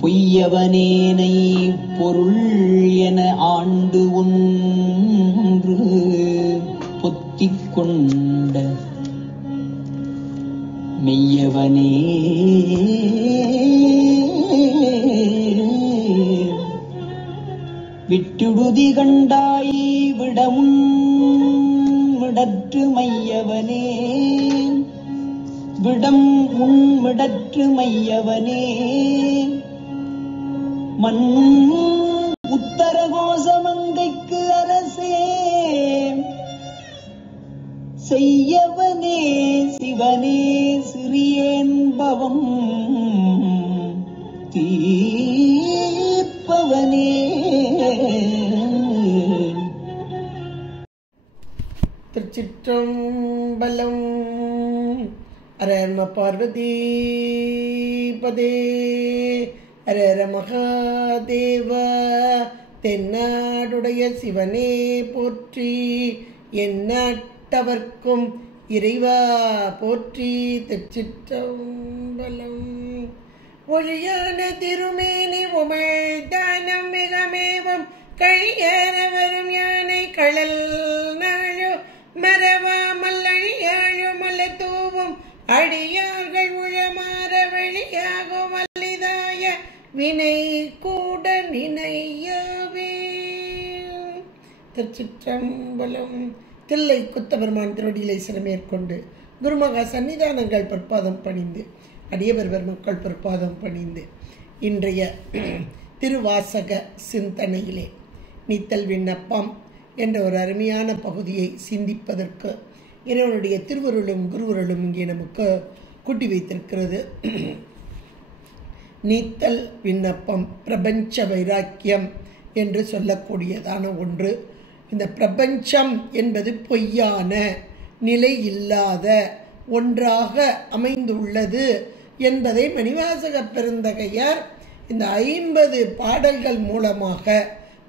பொய்யவனேனை பொருள் என ஆண்டு ஒன்று பொத்திக் கொண்ட மெய்யவனே விட்டுடுதி கண்டாய் விடமுன் விடற்று மையவனே விடம் உன் விடற்று மையவனே மண் உத்தரகோசமங்கைக்கு அரசே செய்யவனே சிவனே சிறியேன்பவம் தீர்ப்பவனே. திருச்சிற்றம்பலம். அரம பார்வதி பதே அரர மகாதேவ. தென்னாடுடைய சிவனே போற்றி, எந்நாட்டவர்க்கும் இறைவா போற்றி. திருச்சிற்றம்பலம். ஒழியான திருமேனி உமிழ்தானம் மிகமேவும் கழியறவரும் யானை களல் நாழோ மரவாமல் அழியாழோ மல்ல தூவும் அடியார்கள் உழமாற வெளியாகும் வல்லிதாய வினை கூட நினையவே. திருச்சிற்றம்பலம். தில்லை குத்தபெருமான் திருவடிகளை சிறமேற்கொண்டு குருமகா சன்னிதானங்கள் பொற்பாதம் பணிந்து அடியவர் பெருமக்கள் பொற்பாதம் பணிந்து இன்றைய திருவாசக சிந்தனையிலே நீத்தல் விண்ணப்பம் என்ற ஒரு அருமையான பகுதியை சிந்திப்பதற்கு இறைவனுடைய திருவருளும் குருவருளும் இங்கே நமக்கு கூட்டி வைத்திருக்கிறது. நீத்தல் விண்ணப்பம் பிரபஞ்ச வைராக்கியம் என்று சொல்லக்கூடியதான ஒன்று. இந்த பிரபஞ்சம் என்பது பொய்யான நிலை இல்லாத ஒன்றாக அமைந்துள்ளது என்பதை மணிவாசக பெருந்தகையார் இந்த 50 பாடல்கள் மூலமாக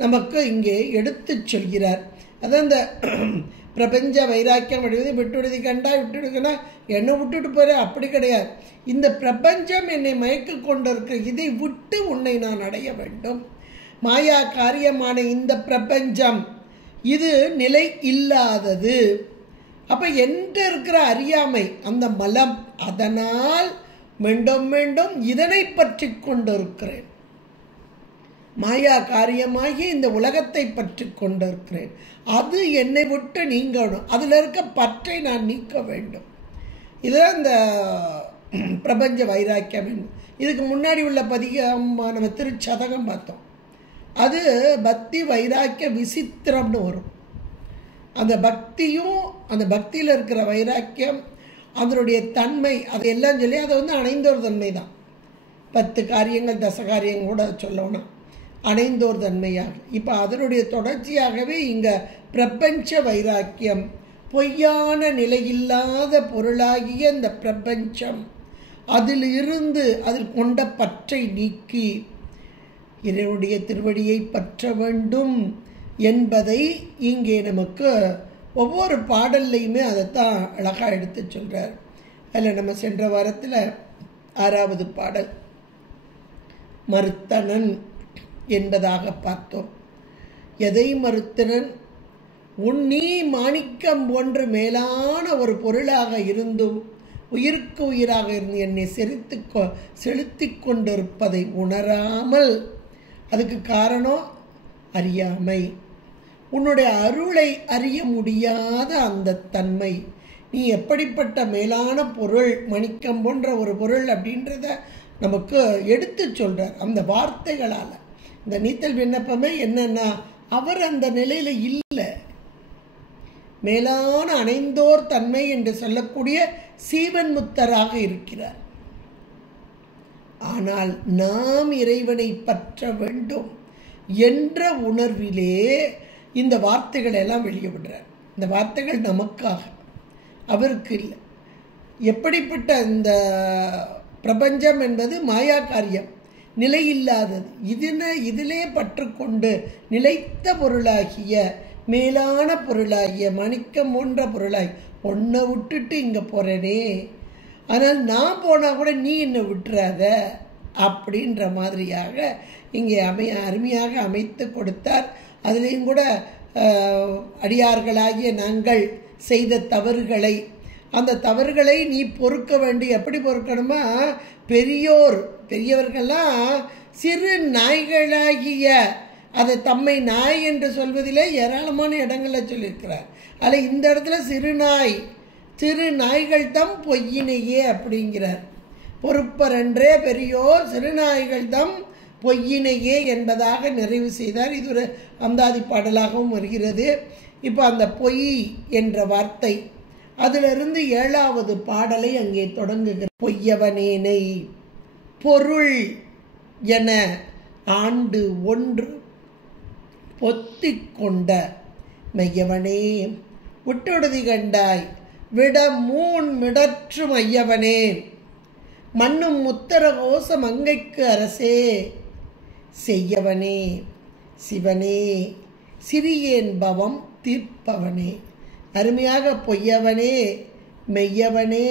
நமக்கு இங்கே எடுத்து சொல்கிறார். அதான் இந்த பிரபஞ்ச வைராக்கியம் அடைவது விட்டுடுதி கண்டா விட்டுடுக்கனா என்னை விட்டுட்டு போற அப்படி கிடையாது. இந்த பிரபஞ்சம் என்னை மயக்க கொண்டிருக்க, இதை விட்டு உன்னை நான் அடைய வேண்டும். மாயா காரியமான இந்த பிரபஞ்சம் இது நிலை இல்லாதது. அப்ப என்ற இருக்கிற அறியாமை அந்த மலம், அதனால் மீண்டும் மீண்டும் இதனை பற்றி கொண்டிருக்கிறேன். மாயா காரியமாகி இந்த உலகத்தை பற்றி கொண்டிருக்கிறேன். அது என்னை விட்டு நீங்கணும். அதில் இருக்க பற்றை நான் நீக்க வேண்டும். இதுதான் இந்த பிரபஞ்ச வைராக்கியம். இதுக்கு முன்னாடி உள்ள பதிகம் நம்ம திருச்சதகம் பார்த்தோம். அது பக்தி வைராக்கிய விசித்திரம்னு வரும். அந்த பக்தியும் அந்த பக்தியில் இருக்கிற வைராக்கியம் அதனுடைய தன்மை அதையெல்லாம் சொல்லி அதை அணைந்தோர் தன்மை தான். 10 காரியங்கள் 10 காரியங்கள் கூட சொல்லணும் அணைந்தோர் தன்மையாக. இப்போ அதனுடைய தொடர்ச்சியாகவே இங்கே பிரபஞ்ச வைராக்கியம், பொய்யான நிலையில்லாத பொருளாகிய இந்த பிரபஞ்சம், அதில் இருந்து அதில் கொண்ட பற்றை நீக்கி இறைவனுடைய திருவடியை பற்ற வேண்டும் என்பதை இங்கே நமக்கு ஒவ்வொரு பாடல்லையுமே அதைத்தான் அழகாக எடுத்து சொல்கிறார். அதில் நம்ம சென்ற வாரத்தில் 6வது பாடல் மறுத்தனன் என்பதாக பார்த்தோம். எதை மறுத்தனன்? உன்னீ மாணிக்கம் போன்று மேலான ஒரு பொருளாக இருந்தும் உயிருக்கு உயிராக இருந்து என்னை செலுத்தி கொண்டிருப்பதை உணராமல், அதுக்கு காரணம் அறியாமை. உன்னுடைய அருளை அறிய முடியாத அந்த தன்மை. நீ எப்படிப்பட்ட மேலான பொருள், மணிக்கம் போன்ற ஒரு பொருள் அப்படின்றத நமக்கு எடுத்து சொல்கிறார் அந்த வார்த்தைகளால். இந்த நீத்தல் விண்ணப்பமே என்னன்னா, அவர் அந்த நிலையில் இல்லை. மேலான அணைந்தோர் தன்மை என்று சொல்லக்கூடிய சீவன் முத்தராக இருக்கிறார். ஆனால் நாம் இறைவனை பற்ற வேண்டும் என்ற உணர்விலே இந்த வார்த்தைகளை எல்லாம் வெளியே விடுறார். இந்த வார்த்தைகள் நமக்காக, அவருக்கு இல்லை. எப்படிப்பட்ட இந்த பிரபஞ்சம் என்பது மாயா காரியம், நிலையில்லாதது. இதிலே பற்றுக்கொண்டு நிலைத்த பொருளாகிய, மேலான பொருளாகிய, மணிக்கம் போன்ற பொருளாகி ஒன்றை விட்டுட்டு இங்கே போகிறேனே, ஆனால் நான் போனால் கூட நீ என்னை விட்டுறாத அப்படின்ற மாதிரியாக இங்கே அருமையாக அமைத்து கொடுத்தார். அதுலேயும் கூட அடியார்களாகிய நாங்கள் செய்த தவறுகளை, அந்த தவறுகளை நீ பொறுக்க வேண்டி. எப்படி பொறுக்கணுமா, பெரியவர்கள்லாம் சிறு நாய்களாகிய, அதை தம்மை நாய் என்று சொல்வதிலே ஏராளமான இடங்களில் சொல்லியிருக்கிறார். அதில் இந்த இடத்துல சிறு நாய்கள் தம் பொய்யினையே அப்படிங்கிறார். பொறுப்பரன்றே பெரியோர் சிறு நாய்கள் தம் பொய்யினையே என்பதாக நிறைவு செய்தார். இது ஒரு அந்தாதி பாடலாகவும் வருகிறது. இப்போ அந்த பொய் என்ற வார்த்தை, அதிலிருந்து 7வது பாடலை அங்கே தொடங்குகிற. பொய்யவனேனை பொருள் என ஆண்டு ஒன்று பொத்திக் கொண்ட மெய்யவனே விட்டொடுதி கண்டாய் விட மூன் மிடற்று மையவனே மண்ணும் முத்தர கோச மங்கைக்கு அரசே செய்யவனே சிவனே சிறியேன் பவம் தீர்ப்பவனே. அருமையாக பொய்யவனே மெய்யவனே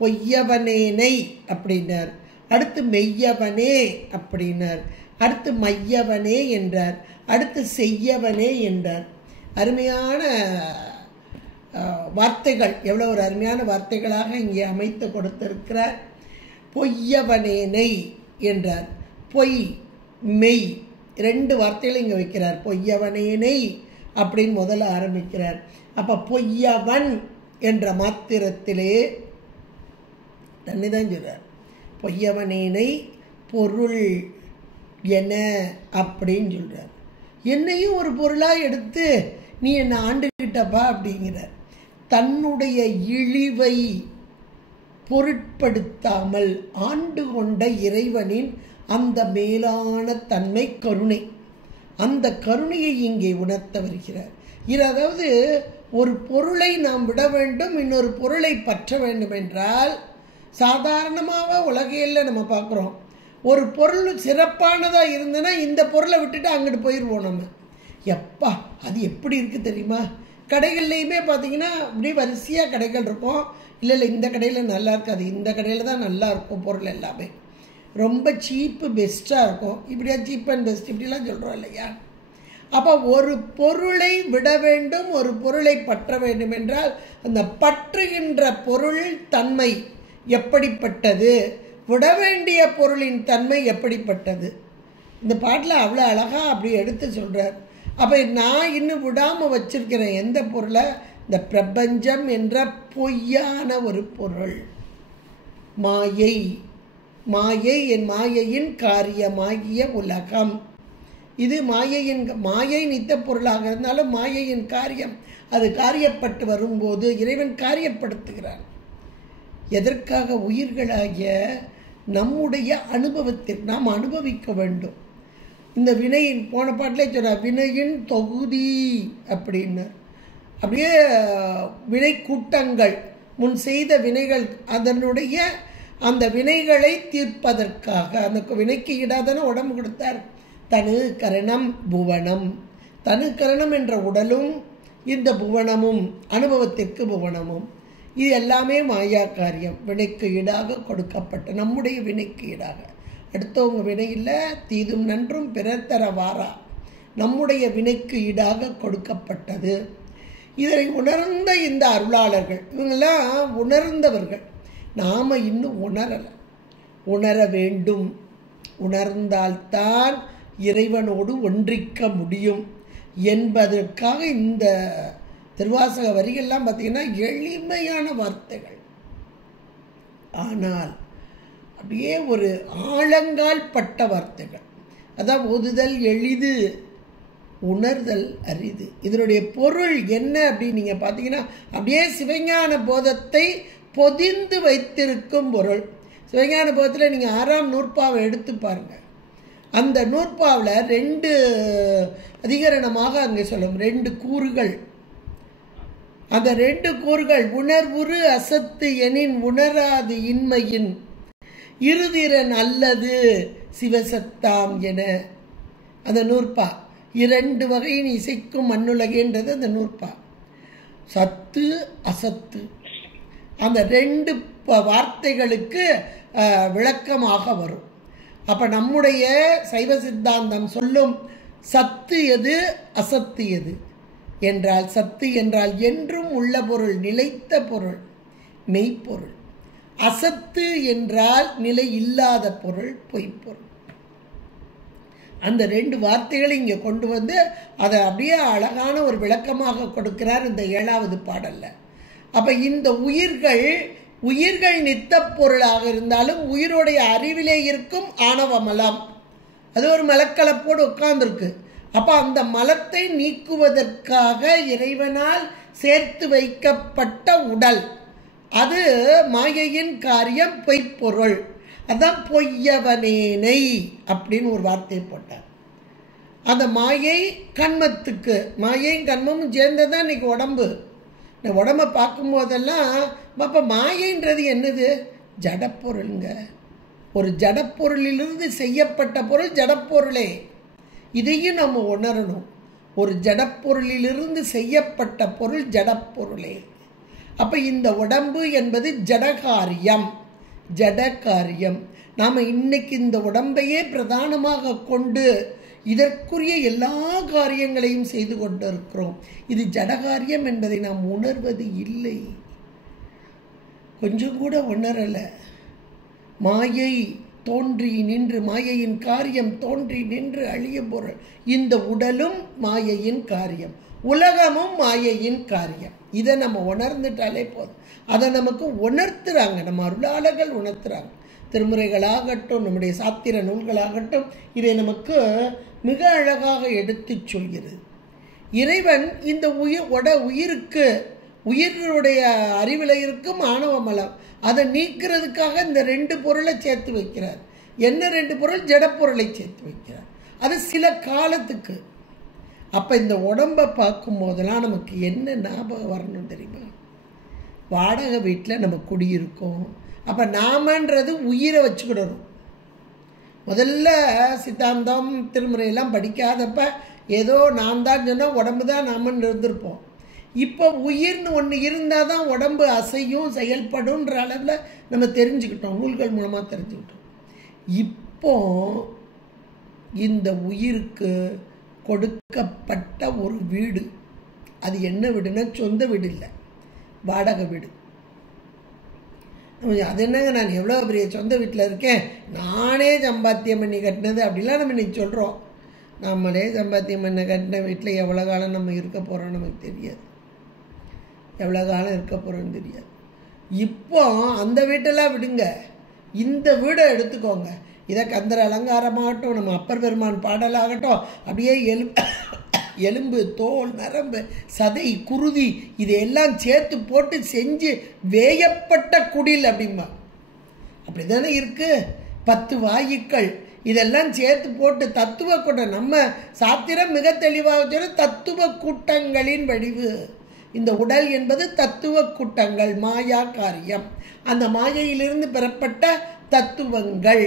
பொய்யவனேனை அப்படின்னார். அடுத்து மெய்யவனே அப்படின்னார். அடுத்து மையவனே என்றார். அடுத்து செய்யவனே என்றார். அருமையான வார்த்தைகள், எவ்வளோ ஒரு அருமையான வார்த்தைகளாக இங்கே அமைத்து கொடுத்திருக்கிறார். பொய்யவனேனை என்றார். பொய் மெய் 2 வார்த்தைகளை இங்கே வைக்கிறார். பொய்யவனேனை அப்படின்னு முதல்ல ஆரம்பிக்கிறார். அப்போ பொய்யவன் என்ற மாத்திரத்திலே தன்னிதான் சொல்றார். பொய்யவனேனை பொருள் என அப்படின்னு சொல்றார். என்னையும் ஒரு பொருளாக எடுத்து நீ என்னை ஆண்டுகிட்டப்பா அப்படிங்கிறார். தன்னுடைய இழிவை பொருட்படுத்தாமல் ஆண்டு கொண்ட இறைவனின் அந்த மேலான தன்மை கருணை, அந்த கருணையை இங்கே உணர்த்த வருகிறார். அதாவது ஒரு பொருளை நாம் விட வேண்டும், இன்னொரு பொருளை பற்ற வேண்டும் என்றால் சாதாரணமாக உலகையில் நம்ம பார்க்குறோம். ஒரு பொருள் சிறப்பானதாக இருந்ததுன்னா இந்த பொருளை விட்டுட்டு அங்கிட்டு போயிடுவோம் நம்ம. எப்பா அது எப்படி இருக்குது தெரியுமா? கடைகள்லையுமே பார்த்தீங்கன்னா அப்படியே வரிசையாக கடைகள் இருக்கும். இல்லை இந்த கடையில் நல்லா இருக்காது, இந்த கடையில் தான் நல்லா இருக்கும் பொருள் எல்லாமே. ரொம்ப சீப்பு பெஸ்ட்டாக இருக்கும். இப்படியா சீப் அண்ட் பெஸ்ட் இப்படிலாம் சொல்கிறோம் இல்லையா? அப்போ ஒரு பொருளை விட வேண்டும், ஒரு பொருளை பற்ற வேண்டும் என்றால் அந்த பற்றுகின்ற பொருள் தன்மை எப்படிப்பட்டது, விட வேண்டிய பொருளின் தன்மை எப்படிப்பட்டது, இந்த பாட்டில் அவ்வளோ அழகாக அப்படி எடுத்து சொல்கிறார். அப்போ நான் இன்னும் விடாமல் வச்சிருக்கிறேன் எந்த பொருளை? இந்த பிரபஞ்சம் என்ற பொய்யான ஒரு பொருள். மாயை, மாயை என் மாயையின் காரியமாகிய உலகம். இது மாயை நித்த பொருளாக இருந்தாலும் மாயையின் காரியம், அது காரியப்பட்டு வரும்போது இறைவன் காரியப்படுத்துகிறான். எதற்காக? உயிர்களாகிய நம்முடைய அனுபவத்தில் நாம் அனுபவிக்க வேண்டும். இந்த வினையின் போன பாட்டிலே சொன்னார், வினையின் தொகுதி அப்படின்னார். அப்படியே வினை கூட்டங்கள், முன் செய்த வினைகள், அதனுடைய அந்த வினைகளை தீர்ப்பதற்காக அந்த வினைக்கு ஈடாதான உடம்பு கொடுத்தார். தனு கரணம் புவனம், தனு கரணம் என்ற உடலும் இந்த புவனமும் அனுபவத்திற்கு புவனமும், இது எல்லாமே மாயா காரியம். வினைக்கு ஈடாக கொடுக்கப்பட்ட, நம்முடைய வினைக்கு ஈடாக. அடுத்தவங்க வினையில் தீதும் நன்றும் பிறர் தர வாரா, நம்முடைய வினைக்கு ஈடாக கொடுக்கப்பட்டது. இதை உணர்ந்த இந்த அருளாளர்கள், இவங்கெல்லாம் உணர்ந்தவர்கள். நாம் இன்னும் உணரலை, உணர வேண்டும். உணர்ந்தால்தான் இறைவனோடு ஒன்றிக்க முடியும் என்பதற்காக இந்த திருவாசக வரிகள்லாம் பார்த்திங்கன்னா எளிமையான வார்த்தைகள், ஆனால் அப்படியே ஒரு ஆழங்கால் பட்ட வார்த்தைகள். அதான் ஓதுதல் எளிது உணர்தல் அரிது. இதனுடைய பொருள் என்ன அப்படின்னு நீங்கள் பார்த்தீங்கன்னா, அப்படியே சிவஞான போதத்தை பொதிந்து வைத்திருக்கும் பொருள். சிவஞான போதத்தில் நீங்கள் 6ஆம் நூற்பாவை எடுத்து பாருங்கள். அந்த நூற்பாவில் 2 அதிகரணமாக அங்கே சொல்லும், 2 கூறுகள். அந்த 2 கூறுகள் உணர்வுறு அசத்து எனின் உணராது இன்மையின் இருதிறன் அல்லது சிவசத்தாம் என அந்த நூற்பா 2 வகையின் இசைக்கும் மண்ணுலகேன்றது அந்த நூற்பா. சத்து அசத்து அந்த 2 வார்த்தைகளுக்கு விளக்கமாக வரும். அப்போ நம்முடைய சைவ சித்தாந்தம் சொல்லும் சத்து எது அசத்து எது என்றால், சத்து என்றால் என்றும் உள்ள பொருள், நிலைத்த பொருள், மெய்ப்பொருள். அசத்து என்றால் நிலை இல்லாத பொருள், பொய்ப்பொருள். அந்த 2 வார்த்தைகளை இங்கே கொண்டு வந்து அதை அப்படியே அழகான ஒரு விளக்கமாக கொடுக்கிறார் இந்த 7வது பாடல்ல. அப்போ இந்த உயிர்கள் நித்த பொருளாக இருந்தாலும் உயிருடைய அறிவிலே இருக்கும் ஆணவமலம், அது ஒரு மலக்கலப்போடு உட்கார்ந்துருக்கு. அப்போ அந்த மலத்தை நீக்குவதற்காக இறைவனால் சேர்த்து வைக்கப்பட்ட உடல், அது மாயையின் காரியம், பொய்ப்பொருள். அதான் பொய்யவனேனை அப்படின்னு ஒரு வார்த்தை போட்டார். அந்த மாயை கண்மத்துக்கு, மாயையும் கண்மமும் சேர்ந்ததான் இன்னைக்கு உடம்பு. இந்த உடம்பை பார்க்கும்போதெல்லாம் அப்போ மாயைன்றது என்னது? ஜடப்பொருளுங்க. ஒரு ஜடப்பொருளிலிருந்து செய்யப்பட்ட பொருள் ஜடப்பொருளே. இதையும் நம்ம உணரணும். ஒரு ஜடப்பொருளிலிருந்து செய்யப்பட்ட பொருள் ஜடப்பொருளே. அப்போ இந்த உடம்பு என்பது ஜடகாரியம், ஜடகாரியம். நாம் இன்னைக்கு இந்த உடம்பையே பிரதானமாக கொண்டு இதற்குரிய எல்லா காரியங்களையும் செய்து கொண்டிருக்கிறோம். இது ஜடகாரியம் என்பதை நாம் உணர்வது இல்லை, கொஞ்சம் கூட உணரலை. மாயை தோன்றி நின்று, மாயையின் காரியம் தோன்றி நின்று அழிய பொருள். இந்த உடலும் மாயையின் காரியம், உலகமும் மாயையின் காரியம். இதை நம்ம உணர்ந்துட்டாலே போதும். அதை நமக்கு உணர்த்துறாங்க, நம்ம அருளாளர்கள் உணர்த்துறாங்க. திருமுறைகளாகட்டும், நம்முடைய சாத்திர நூல்களாகட்டும், இதை நமக்கு மிக அழகாக எடுத்து சொல்கிறது. இறைவன் இந்த உயிருக்கு, உயிருடைய அறிவில் இருக்கும் ஆணவமலம், அதை நீக்கிறதுக்காக இந்த 2 பொருளை சேர்த்து வைக்கிறார். என்ன 2 பொருள்? ஜடப்பொருளை சேர்த்து வைக்கிறார். அது சில காலத்துக்கு. அப்போ இந்த உடம்பை பார்க்கும் போதெல்லாம் நமக்கு என்ன ஞாபகம் வரணும் தெரியுமா? வாடகை வீட்டில் நம்ம குடியிருக்கோம். அப்போ நாமன்றது உயிரை வச்சுக்கிடணும். முதல்ல சித்தாந்தம் திருமுறையெல்லாம் படிக்காதப்ப ஏதோ நான் தான் சொன்னால் உடம்பு தான் நாமன்னு இருந்திருப்போம். இப்போ உயிர்னு ஒன்று இருந்தால் தான் உடம்பு அசையும் செயல்படுன்ற அளவில் நம்ம தெரிஞ்சுக்கிட்டோம், நூல்கள் மூலமாக தெரிஞ்சுக்கிட்டோம். இப்போ இந்த உயிருக்கு கொடுக்கப்பட்ட ஒரு வீடு, அது என்ன வீடுன்னா சொந்த வீடு இல்லை, வாடகை வீடு. அது என்னங்க, நான் எவ்வளோ பெரிய சொந்த வீட்டில் இருக்கேன், நானே சம்பாத்தியம் பண்ணி கட்டினது அப்படிலாம் நம்ம இன்னைக்கு சொல்கிறோம். நம்மளே சம்பாத்தியம் பண்ண கட்டின வீட்டில் எவ்வளோ காலம் நம்ம இருக்க போகிறோம் நமக்கு தெரியாது, எவ்வளோ காலம் இருக்க போகிறோன்னு தெரியாது. இப்போ அந்த வீட்டெல்லாம் விடுங்க, இந்த வீடை எடுத்துக்கோங்க. இதை கந்தர் அலங்காரமாகட்டும், நம்ம அப்பர் பெருமான் பாடலாகட்டும், அப்படியே எலும்பு, தோல், நரம்பு, சதை, குருதி இதையெல்லாம் சேர்த்து போட்டு செஞ்சு வேயப்பட்ட குடில் அப்படிம்பா. அப்படி தானே இருக்கு. 10 வாயுக்கள் இதெல்லாம் சேர்த்து போட்டு தத்துவ கூட்டம், நம்ம சாத்திரம் மிக தெளிவாக சொல்ல தத்துவ கூட்டங்களின் வடிவு. இந்த உடல் என்பது தத்துவ கூட்டங்கள், மாயா காரியம். அந்த மாயையிலிருந்து பெறப்பட்ட தத்துவங்கள்,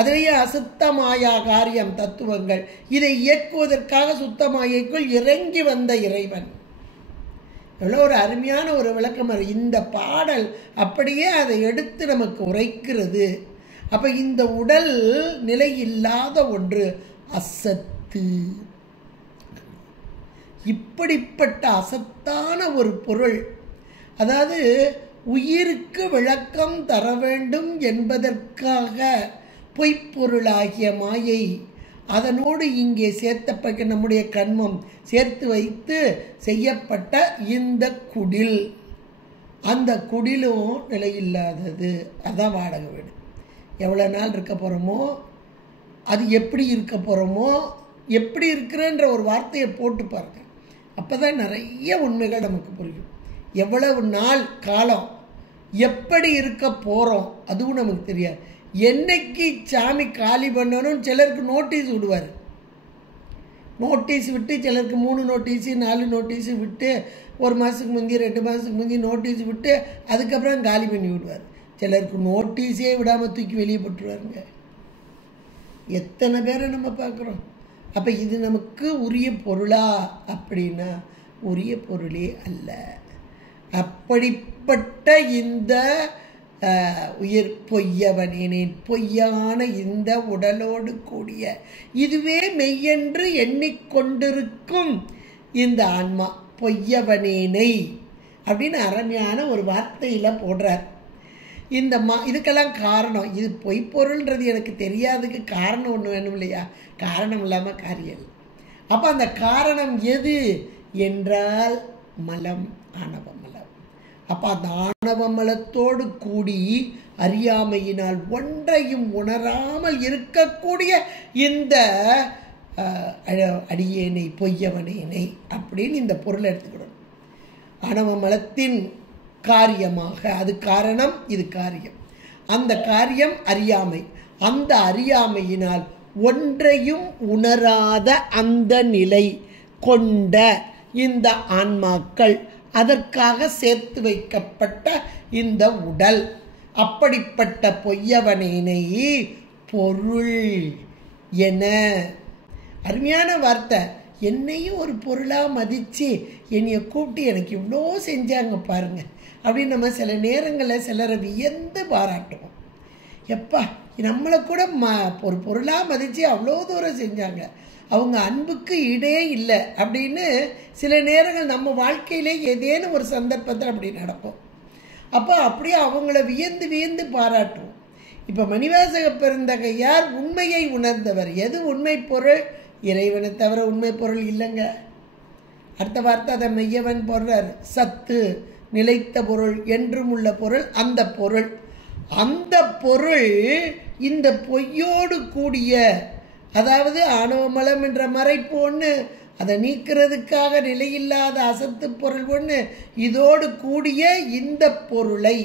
அதிலேயே அசுத்த மாயா காரியம் தத்துவங்கள். இதை இயக்குவதற்காக சுத்த மாயைக்குள் இறங்கி வந்த இறைவன். எவ்வளோ ஒரு அருமையான ஒரு விளக்கம். இந்த பாடல் அப்படியே அதை எடுத்து நமக்கு உரைக்கிறது. அப்போ இந்த உடல் நிலை இல்லாத ஒன்று, அசத்து. இப்படிப்பட்ட அசத்தான ஒரு பொருள், அதாவது உயிருக்கு விளக்கம் தர வேண்டும் என்பதற்காக பொய்ப்பொருளாகிய மாயை, அதனோடு இங்கே சேர்த்தப்பட்ட நம்முடைய கண்மம் சேர்த்து வைத்து செய்யப்பட்ட இந்த குடில், அந்த குடிலும் நிலையில்லாதது. அதான் வாடகை வீடு. எவ்வளோ நாள் இருக்க போகிறோமோ, அது எப்படி இருக்க போகிறோமோ, எப்படி இருக்கிறன்ற ஒரு வார்த்தையை போட்டு பாருங்க. அப்போ தான் நிறைய உண்மைகள் நமக்கு புரியும். எவ்வளவு நாள் காலம் எப்படி இருக்க போகிறோம் அதுவும் நமக்கு தெரியாது. என்னைக்கு சாமி காலி பண்ணணும் சிலருக்கு நோட்டீஸ் விடுவார். நோட்டீஸ் விட்டு சிலருக்கு 3 நோட்டீஸு 4 நோட்டீஸு விட்டு 1 மாதத்துக்கு முந்தி 2 மாதத்துக்கு முந்தி நோட்டீஸ் விட்டு அதுக்கப்புறம் காலி பண்ணி விடுவார். சிலருக்கு நோட்டீஸே விடாமல் தூக்கி வெளியே போட்டுருவாருங்க. எத்தனை பேரை நம்ம பார்க்குறோம். அப்போ இது நமக்கு உரிய பொருளா அப்படின்னா உரிய பொருளே அல்ல. அப்படிப்பட்ட இந்த உயிர் பொய்யவனேனேன், பொய்யான இந்த உடலோடு கூடிய இதுவே மெய்யென்று எண்ணிக்கொண்டிருக்கும் இந்த ஆன்மா பொய்யவனேனை அப்படின்னு அருமையான ஒரு வார்த்தையில் போடுறார். இந்த இதுக்கெல்லாம் காரணம், இது பொய்ப்பொருள்ன்றது எனக்கு தெரியாததுக்கு காரணம் ஒன்று வேணும் இல்லையா? காரணம் இல்லாமல் காரியம் இல்லை. அப்போ அந்த காரணம் எது என்றால் மலம், ஆணவ மலம். அப்போ அந்த ஆணவ மலத்தோடு கூடி அறியாமையினால் ஒன்றையும் உணராமல் இருக்கக்கூடிய இந்த அடியேனை பொய்யவனேனை அப்படின்னு இந்த பொருளை எடுத்துக்கிடணும். ஆணவ மலத்தின் காரியமாக அது காரணம், இது காரியம். அந்த காரியம் அறியாமை. அந்த அறியாமையினால் ஒன்றையும் உணராத அந்த நிலை கொண்ட இந்த ஆன்மாக்கள், அதற்காக சேர்த்து வைக்கப்பட்ட இந்த உடல், அப்படிப்பட்ட பொய்யவனேனை பொருள் என. அருமையான வார்த்தை. என்னையும் ஒரு பொருளாக மதித்து என்னைய கூப்பிட்டு எனக்கு இவ்வளோ செஞ்சாங்க பாருங்க அப்படின்னு நம்ம சில நேரங்களில் சிலரை வியந்து பாராட்டுவோம். எப்பா நம்மளை கூட ஒரு பொருளாக மதித்து அவ்வளோ தூரம் செஞ்சாங்க, அவங்க அன்புக்கு ஈடே இல்லை அப்படின்னு சில நேரங்கள் நம்ம வாழ்க்கையிலே ஏதேனும் ஒரு சந்தர்ப்பத்தில் அப்படி நடக்கும். அப்போ அப்படியே அவங்கள வியந்து வியந்து பாராட்டுவோம். இப்போ மணிவாசக பெருந்தகையார் உண்மையை உணர்ந்தவர். எது உண்மை பொருள்? இறைவனை தவிர உண்மை பொருள் இல்லைங்க. அடுத்த வார்த்தை அதை மெய்யவன் போடுறார். சத்து, நிலைத்த பொருள், என்றும் உள்ள பொருள், அந்த பொருள். அந்த பொருள் இந்த பொய்யோடு கூடிய, அதாவது ஆணவமலம் என்ற மறைப்பு ஒன்று, அதை நீக்கிறதுக்காக நிலையில்லாத அசத்து பொருள் ஒன்று, இதோடு கூடிய இந்த பொருளை,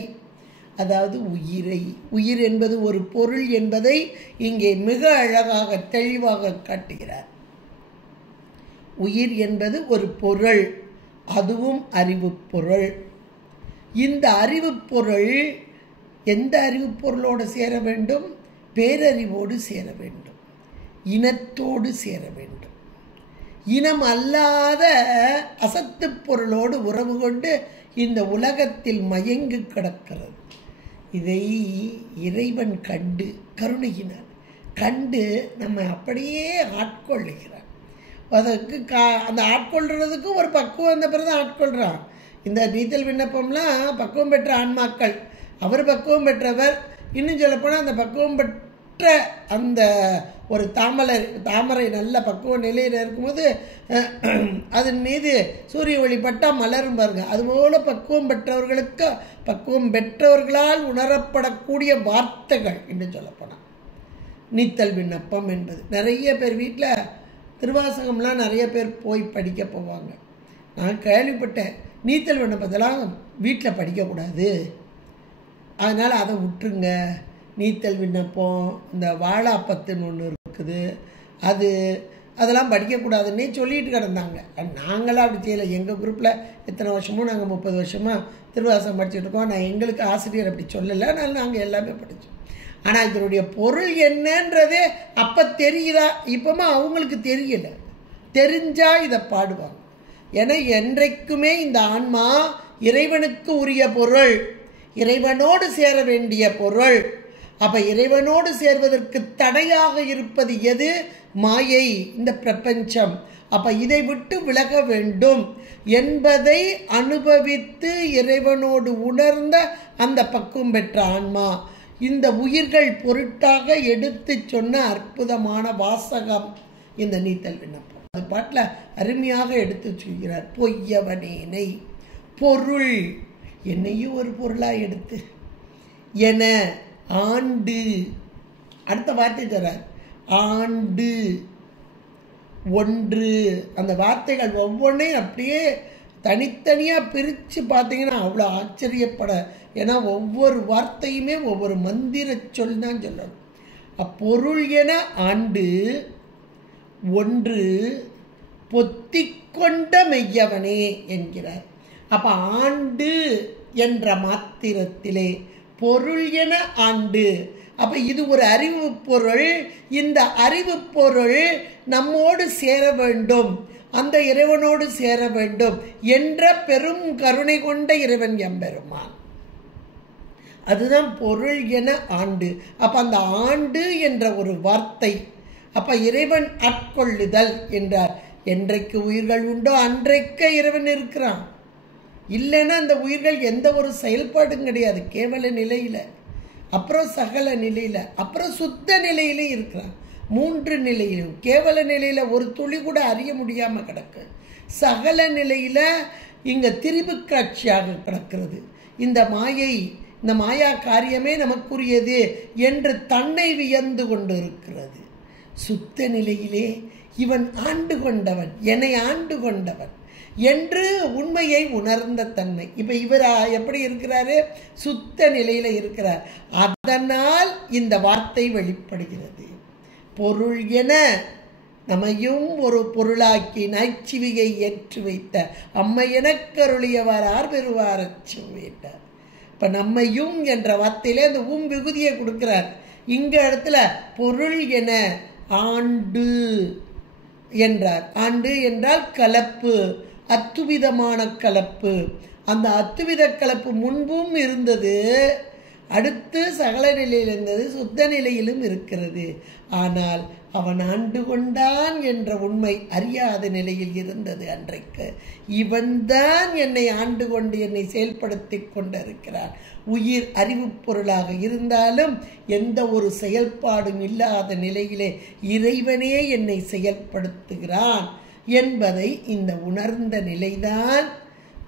அதாவது உயிரை, உயிர் என்பது ஒரு பொருள் என்பதை இங்கே மிக அழகாக தெளிவாக காட்டுகிறார். உயிர் என்பது ஒரு பொருள், அதுவும் அறிவு பொருள். இந்த அறிவு பொருள் எந்த அறிவு பொருளோடு சேர வேண்டும்? பேரறிவோடு சேர வேண்டும், இனத்தோடு சேர வேண்டும். இனம் அல்லாத அசத்து பொருளோடு உறவு கொண்டு இந்த உலகத்தில் மயங்கி கிடக்கிறது. இதை இறைவன் கண்டு கருணையினார் கண்டு நம்ம அப்படியே ஆட்கொள்ளுகிறார். அதற்கு அந்த ஆட்கொள்றதுக்கு ஒரு பக்குவம் வந்த பிறகு தான் ஆட்கொள்கிறான். இந்த நீத்தல் விண்ணப்பம்லாம் பக்குவம் பெற்ற ஆன்மாக்கள், அவர் பக்குவம் பெற்றவர். இன்னும் சொல்லப்போனால் அந்த பக்குவம் பெற்ற அந்த ஒரு தாமரை நல்ல பக்குவ நிலையில் இருக்கும்போது அதன் மீது சூரிய ஒளிப்பட்டால் மலரும் பாருங்க. அதுபோல் பக்குவம் பெற்றவர்களுக்கு, பக்குவம் பெற்றவர்களால் உணரப்படக்கூடிய வார்த்தைகள் என்று சொல்லப்போனால் நீத்தல் விண்ணப்பம் என்பது. நிறைய பேர் வீட்டில் திருவாசகம்லாம் நிறைய பேர் போய் படிக்க போவாங்க. நான் கேள்விப்பட்டேன், நீத்தல் விண்ணப்பத்தெல்லாம் வீட்டில் படிக்கக்கூடாது, அதனால் அதை விட்டுருங்க. நீத்தல் விண்ணப்பம், இந்த வாழாப்பத்துன்னு ஒன்று இருக்குது, அதெல்லாம் படிக்கக்கூடாதுன்னே சொல்லிட்டு கிடந்தாங்க. நாங்களாம் அப்படி செய்யலை. எங்கள் குரூப்பில் எத்தனை வருஷமும் நாங்கள் 30 வருஷமாக திருவாசகம் படிச்சுட்டு இருக்கோம். நான் எங்களுக்கு ஆசிரியர் அப்படி சொல்லலை, அதனால் நாங்கள் எல்லாமே படித்தோம். ஆனால் இதனுடைய பொருள் என்னன்றதே அப்போ தெரியுதா? இப்போமா அவங்களுக்கு தெரியலை. தெரிஞ்சால் இதை பாடுவாங்க. ஏன்னா என்றைக்குமே இந்த ஆன்மா இறைவனுக்கு உரிய பொருள், இறைவனோடு சேர வேண்டிய பொருள். அப்போ இறைவனோடு சேர்வதற்கு தடையாக இருப்பது எது? மாயை, இந்த பிரபஞ்சம். அப்போ இதை விட்டு விலக வேண்டும் என்பதை அனுபவித்து இறைவனோடு உணர்ந்த அந்த பக்குவம் பெற்ற ஆன்மா இந்த உயிர்கள் பொருட்டாக எடுத்து சொன்ன அற்புதமான வாசகம் இந்த நீத்தல் விண்ணப்பம். அது பாட்டில் அருமையாக எடுத்து சொல்கிறார். பொய்யவனேனை பொருள், என்னையும் ஒரு பொருளாக எடுத்து என ஆண்டு. அடுத்த வார்த்தை தரார், ஆண்டு ஒன்று. அந்த வார்த்தைகள் ஒவ்வொன்றையும் அப்படியே தனித்தனியாக பிரித்து பார்த்தீங்கன்னா அவ்வளோ ஆச்சரியப்பட. ஏன்னா ஒவ்வொரு வார்த்தையுமே ஒவ்வொரு மந்திர சொல் தான் சொல்லணும். அப்பொருள் என ஆண்டு ஒன்று பொத்திக்கொண்ட மெய்யவனே என்கிறார். அப்போ ஆண்டு என்ற மாத்திரத்திலே பொருள் என ஆண்டு. அப்போ இது ஒரு அறிவு பொருள். இந்த அறிவு பொருள் நம்மோடு சேர வேண்டும், அந்த இறைவனோடு சேர வேண்டும் என்ற பெரும் கருணை கொண்ட இறைவன் எம்பெருமான். அதுதான் பொருள் என ஆண்டு. அப்போ அந்த ஆண்டு என்ற ஒரு வார்த்தை, அப்போ இறைவன் ஆட்கொள்ளுதல் என்றார். என்றைக்கு உயிர்கள் உண்டோ அன்றைக்கு இறைவன் இருக்கிறான். இல்லைன்னா அந்த உயிர்கள் எந்த ஒரு செயல்பாடும் கிடையாது. கேவல நிலையில், அப்புறம் சகல நிலையில், அப்புறம் சுத்த நிலையிலே இருக்கிறான். 3 நிலையிலும் கேவல நிலையில் ஒரு துளி கூட அறிய முடியாமல் கிடக்கு. சகல நிலையில் இங்கே திரிபு காட்சியாக கிடக்கிறது. இந்த மாயை, இந்த மாயா காரியமே நமக்குரியது என்று தன்னை வியந்து கொண்டு இருக்கிறது. சுத்த நிலையிலே இவன் ஆண்டு கொண்டவன், என்னை ஆண்டு கொண்டவன் என்று உண்மையை உணர்ந்த தன்மை. இப்போ இவர் எப்படி இருக்கிறாரு? சுத்த நிலையில் இருக்கிறார். அதனால் இந்த வார்த்தை வெளிப்படுகிறது. பொருள் என நம்மையும் ஒரு பொருளாக்கி நைச்சிவிகை ஏற்று வைத்த அம்மை எனக்கருளியவார் ஆர் பெறுவார் வைத்தார். இப்போ நம்மையும் என்ற வார்த்தையிலே அந்த விகுதியை கொடுக்கிறார். இங்க இடத்துல பொருள் என ஆண்டு என்றார். ஆண்டு என்றால் கலப்பு, அத்துவிதமான கலப்பு. அந்த அத்துவித கலப்பு முன்பும் இருந்தது, அடுத்து சகல நிலையில் இருந்தது, சுத்த நிலையிலும் இருக்கிறது. ஆனால் அவன் ஆண்டு கொண்டான் என்ற உண்மை அறியாத நிலையில் இருந்தது அன்றைக்கு. இவன்தான் என்னை ஆண்டு கொண்டு என்னை செயல்படுத்தி கொண்டிருக்கிறான். உயிர் அறிவு பொருளாக இருந்தாலும் எந்த ஒரு செயல்பாடும் இல்லாத நிலையிலே இறைவனே என்னை செயல்படுத்துகிறான் என்பதை இந்த உணர்ந்த நிலைதான்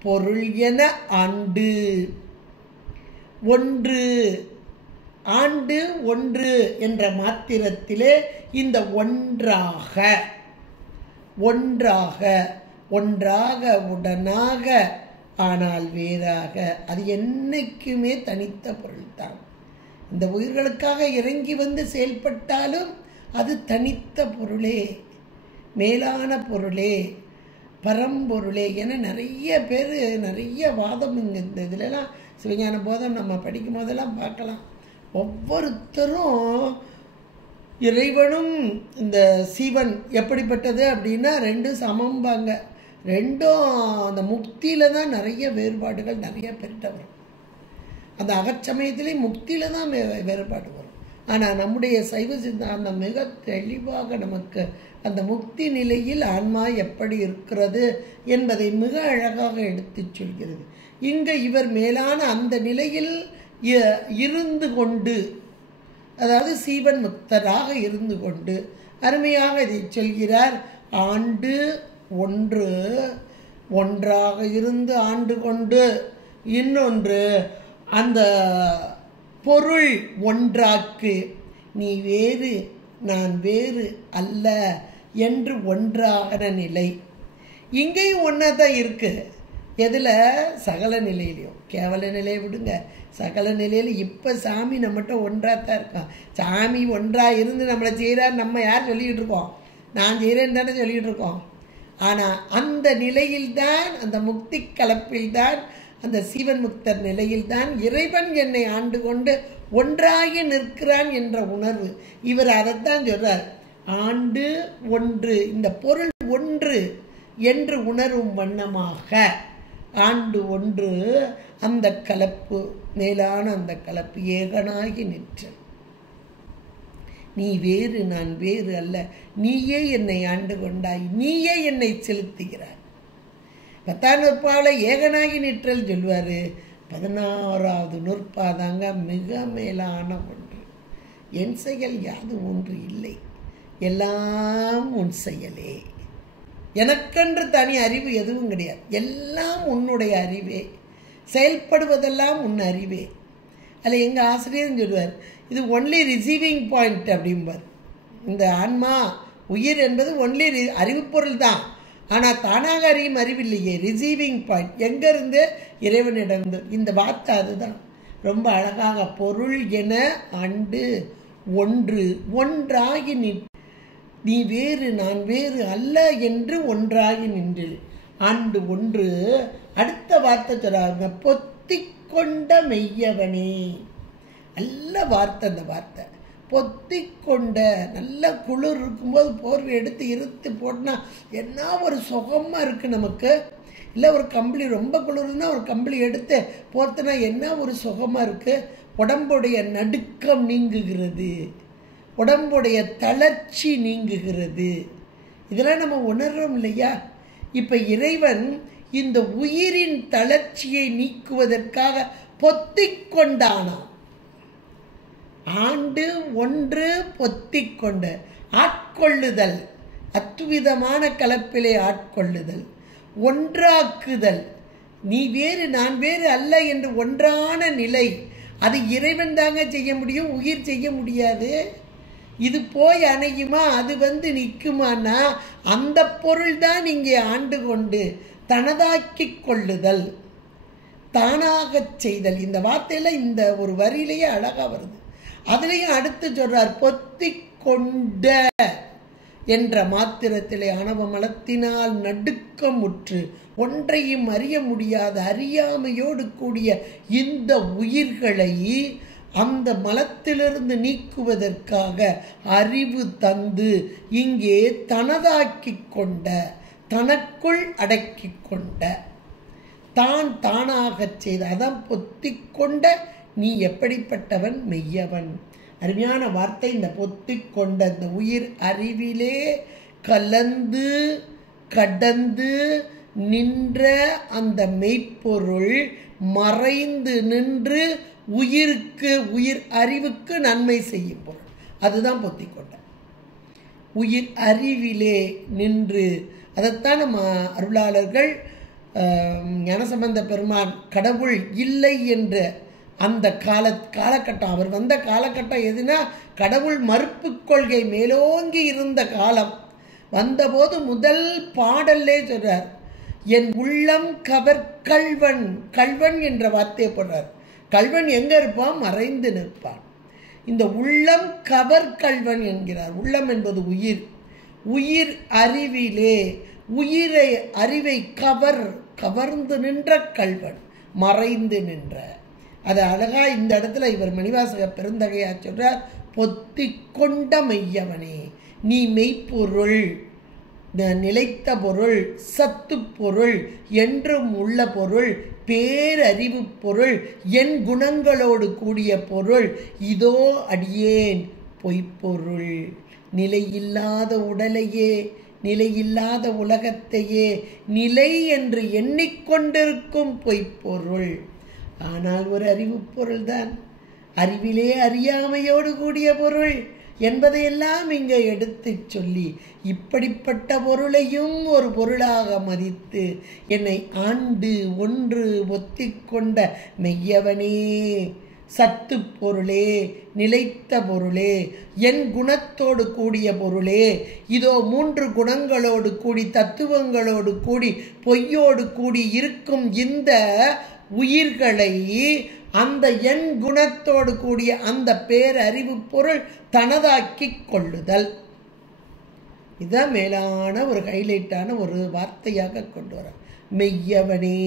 பொருள் என ஆண்டு. ஒன்று, ஆண்டு ஒன்று என்ற மாத்திரத்திலே இந்த ஒன்றாக, ஒன்றாக, ஒன்றாக, உடனாக, ஆனால் வேறாக, அது என்னைக்குமே தனித்த பொருள்தான். இந்த உயிர்களுக்காக இறங்கி வந்து செயல்பட்டாலும் அது தனித்த பொருளே, மேலான பொருளே, பரம்பொருளே என நிறைய பேர் நிறைய வாதம் இந்த இதிலெல்லாம் சிவஞான போதம் நம்ம படிக்கும் போதெல்லாம் பார்க்கலாம். ஒவ்வொருத்தரும் இறைவனும் இந்த சீவன் எப்படிப்பட்டது அப்படின்னா ரெண்டும் சமம்பாங்க. ரெண்டும் அந்த முக்தியில் தான் நிறைய வேறுபாடுகள் நிறைய பேர்கிட்ட வரும். அந்த அகச்சமயத்திலே முக்தியில் தான் வேறுபாடு வரும். ஆனால் நம்முடைய சைவ சித்தாந்தம் மிக தெளிவாக நமக்கு அந்த முக்தி நிலையில் ஆன்மா எப்படி இருக்கிறது என்பதை மிக அழகாக எடுத்து சொல்கிறது. இங்கே இவர் மேலான அந்த நிலையில் இருந்து கொண்டு, அதாவது சீவன் முக்தராக இருந்து கொண்டு அருமையாக இதை சொல்கிறார். ஆண்டு ஒன்று, ஒன்றாக இருந்து ஆண்டு கொண்டு, இன்னொன்று அந்த பொருள் ஒன்றாக்கு, நீ வேறு நான் வேறு அல்ல என்று ஒன்றாகிற நிலை. இங்கேயும் ஒன்றா தான் இருக்குது. எதில்? சகல நிலையிலையும். கேவல நிலையை விடுங்க, சகல நிலையில் இப்போ சாமி நம்மகிட்ட ஒன்றாக தான் இருக்கான். சாமி ஒன்றாக இருந்து நம்மளை செய்கிறார், நம்ம யார் சொல்லிக்கிட்டு இருக்கோம்? நான் செய்கிறேன்னு தானே சொல்லிக்கிட்டு இருக்கோம். ஆனால் அந்த நிலையில்தான், அந்த முக்தி கலப்பில்தான், அந்த சீவன் முக்தர் நிலையில்தான் இறைவன் என்னை ஆண்டு கொண்டு ஒன்றாகி நிற்கிறான் என்ற உணர்வு. இவர் அதைத்தான் சொல்றார். ஆண்டு ஒன்று, இந்த பொருள் ஒன்று என்று உணரும் வண்ணமாக ஆண்டு ஒன்று, அந்த கலப்பு மேலான அந்த கலப்பு ஏகனாகி நிற்ற. நீ வேறு நான் வேறு அல்ல, நீயே என்னை ஆண்டு கொண்டாய், நீயே என்னை செலுத்துகிறாய். 10ஆம் நூற்பாவில் ஏகனாகி நிற்றல் சொல்வார். 16ஆவது நூற்பாதாங்க மிக மேலான ஒன்று. என் செயல் யாது ஒன்று இல்லை, எல்லாம் உன் செயலே. எனக்கென்று தனி அறிவு எதுவும் கிடையாது, எல்லாம் உன்னுடைய அறிவே, செயல்படுவதெல்லாம் உன் அறிவே. அதில் எங்கள் ஆசிரியர் சொல்வார், இது ஒன்லி ரிசீவிங் பாயிண்ட் அப்படிம்பார். இந்த ஆன்மா உயிர் என்பது ஒன்லி அறிவு பொருள் தான். ஆனால் தானாக அறியும் அறிவில்லையே. ரிசீவிங் பாயிண்ட் எங்கேருந்து? இறைவனிடந்து. இந்த வார்த்தை அதுதான் ரொம்ப அழகாக பொருள் என ஆண்டு ஒன்று ஒன்றாகி நீ வேறு நான் வேறு அல்ல என்று ஒன்றாகி நின்று ஆண்டு ஒன்று. அடுத்த வார்த்தை சொல்றாங்க, பொத்திக்கொண்ட மெய்யவனே. நல்ல வார்த்தை அந்த வார்த்தை, பொத்திக்கொண்ட. நல்ல குளிர் இருக்கும்போது போர்வை எடுத்து இருத்து போட்டுனா என்ன ஒரு சுகமாக இருக்குது நமக்கு. இல்லை ஒரு கம்பளி ரொம்ப குளிர்னா ஒரு கம்பளி எடுத்து போர்த்துனா என்ன ஒரு சுகமாக இருக்குது. உடம்புடைய நடுக்கம் நீங்குகிறது, உடம்புடைய தளர்ச்சி நீங்குகிறது. இதெல்லாம் நம்ம உணர்றோம் இல்லையா? இப்போ இறைவன் இந்த உயிரின் தளர்ச்சியை நீக்குவதற்காக பொத்திக்கொண்டானாம். ஆண்டு ஒன்று பொத்திக்கொண்ட. ஆட்கொள்ளுதல், அத்துவிதமான கலப்பிலே ஆட்கொள்ளுதல், ஒன்றாக்குதல். நீ வேறு நான் வேறு அல்ல என்று ஒன்றான நிலை. அது இறைவன் தாங்க செய்ய முடியும், உயிர் செய்ய முடியாது. இது போய் அணையுமா? அது நிற்குமானா? அந்த பொருள் தான் இங்கே ஆண்டு கொண்டு தனதாக்கி கொள்ளுதல், தானாக செய்தல். இந்த வார்த்தையில இந்த ஒரு வரியிலேயே அழகா வருது. அதுலேயும் அடுத்து சொல்றார், பொத்திக்கொண்ட என்ற மாத்திரத்திலே ஆணவ மலத்தினால் நடுக்கமுற்று ஒன்றையும் அறிய முடியாத அறியாமையோடு கூடிய இந்த உயிர்களை அந்த மலத்திலிருந்து நீக்குவதற்காக அறிவு தந்து இங்கே தனதாக்கி கொண்ட, தனக்குள் அடக்கி கொண்ட, தான் தானாக செய்த. அதான் பொத்திக்கொண்ட நீ எப்படிப்பட்டவன்? மெய்யவன். அருமையான வார்த்தை. இந்த பொத்திக்கொண்ட இந்த உயிர் அறிவிலே கலந்து கடந்து நின்ற அந்த மெய்ப்பொருள் மறைந்து நின்று உயிருக்கு, உயிர் அறிவுக்கு நன்மை செய்யும் பொருள். அதுதான் பொத்திக்கொண்ட. உயிர் அறிவிலே நின்று, அதைத்தான் நம்ம அருளாளர்கள் ஞானசம்பந்த பெருமான் கடவுள் இல்லை என்ற அந்த காலகட்டம், அவர் வந்த காலகட்டம் எதுனா கடவுள் மறுப்பு கொள்கை மேலோங்கி இருந்த காலம். வந்தபோது முதல் பாடல்லே சொல்றார், என் உள்ளம் கவர் கள்வன். கள்வன் என்ற வார்த்தையை போடுறார். கள்வன் எங்க இருப்பான்? மறைந்து நிற்பான். இந்த உள்ளம் கவர் கள்வன் என்கிறார். உள்ளம் என்பது உயிர். உயிர் அறிவிலே உயிரை அறிவை கவர்ந்து நின்ற கள்வன், மறைந்து நின்ற. அது அழகா இந்த இடத்துல இவர் மணிவாசக பெருந்தகையா சொல்றார், பொத்திக்கொண்ட மெய்யவனே, நீ மெய்ப்பொருள், நிலைத்த பொருள், சத்து பொருள், என்றும் உள்ள பொருள், பேரறிவு பொருள், என் குணங்களோடு கூடிய பொருள். இதோ அடியேன் பொய்ப்பொருள். நிலையில்லாத உடலையே, நிலையில்லாத உலகத்தையே நிலை என்று எண்ணிக்கொண்டிருக்கும் பொய்ப்பொருள். ஆனால் ஒரு அறிவு பொருள்தான், அறிவிலே அறியாமையோடு கூடிய பொருள் என்பதையெல்லாம் இங்கே எடுத்து சொல்லி, இப்படிப்பட்ட பொருளையும் ஒரு பொருளாக மதித்து என்னை ஆண்டு ஒன்று ஒத்திக்கொண்ட மெய்யவனே, சத்து பொருளே, நிலைத்த பொருளே, என் குணத்தோடு கூடிய பொருளே, இதோ 3 குணங்களோடு கூடி தத்துவங்களோடு கூடி பொய்யோடு கூடி இருக்கும் இந்த உயிர்களை அந்த என் குணத்தோடு கூடிய அந்த பேரறிவு பொருள் தனதாக்கி கொள்ளுதல். இதுதான் மேலான ஒரு ஹைலைட்டான ஒரு வார்த்தையாக கொண்டு வர. மெய்யவனே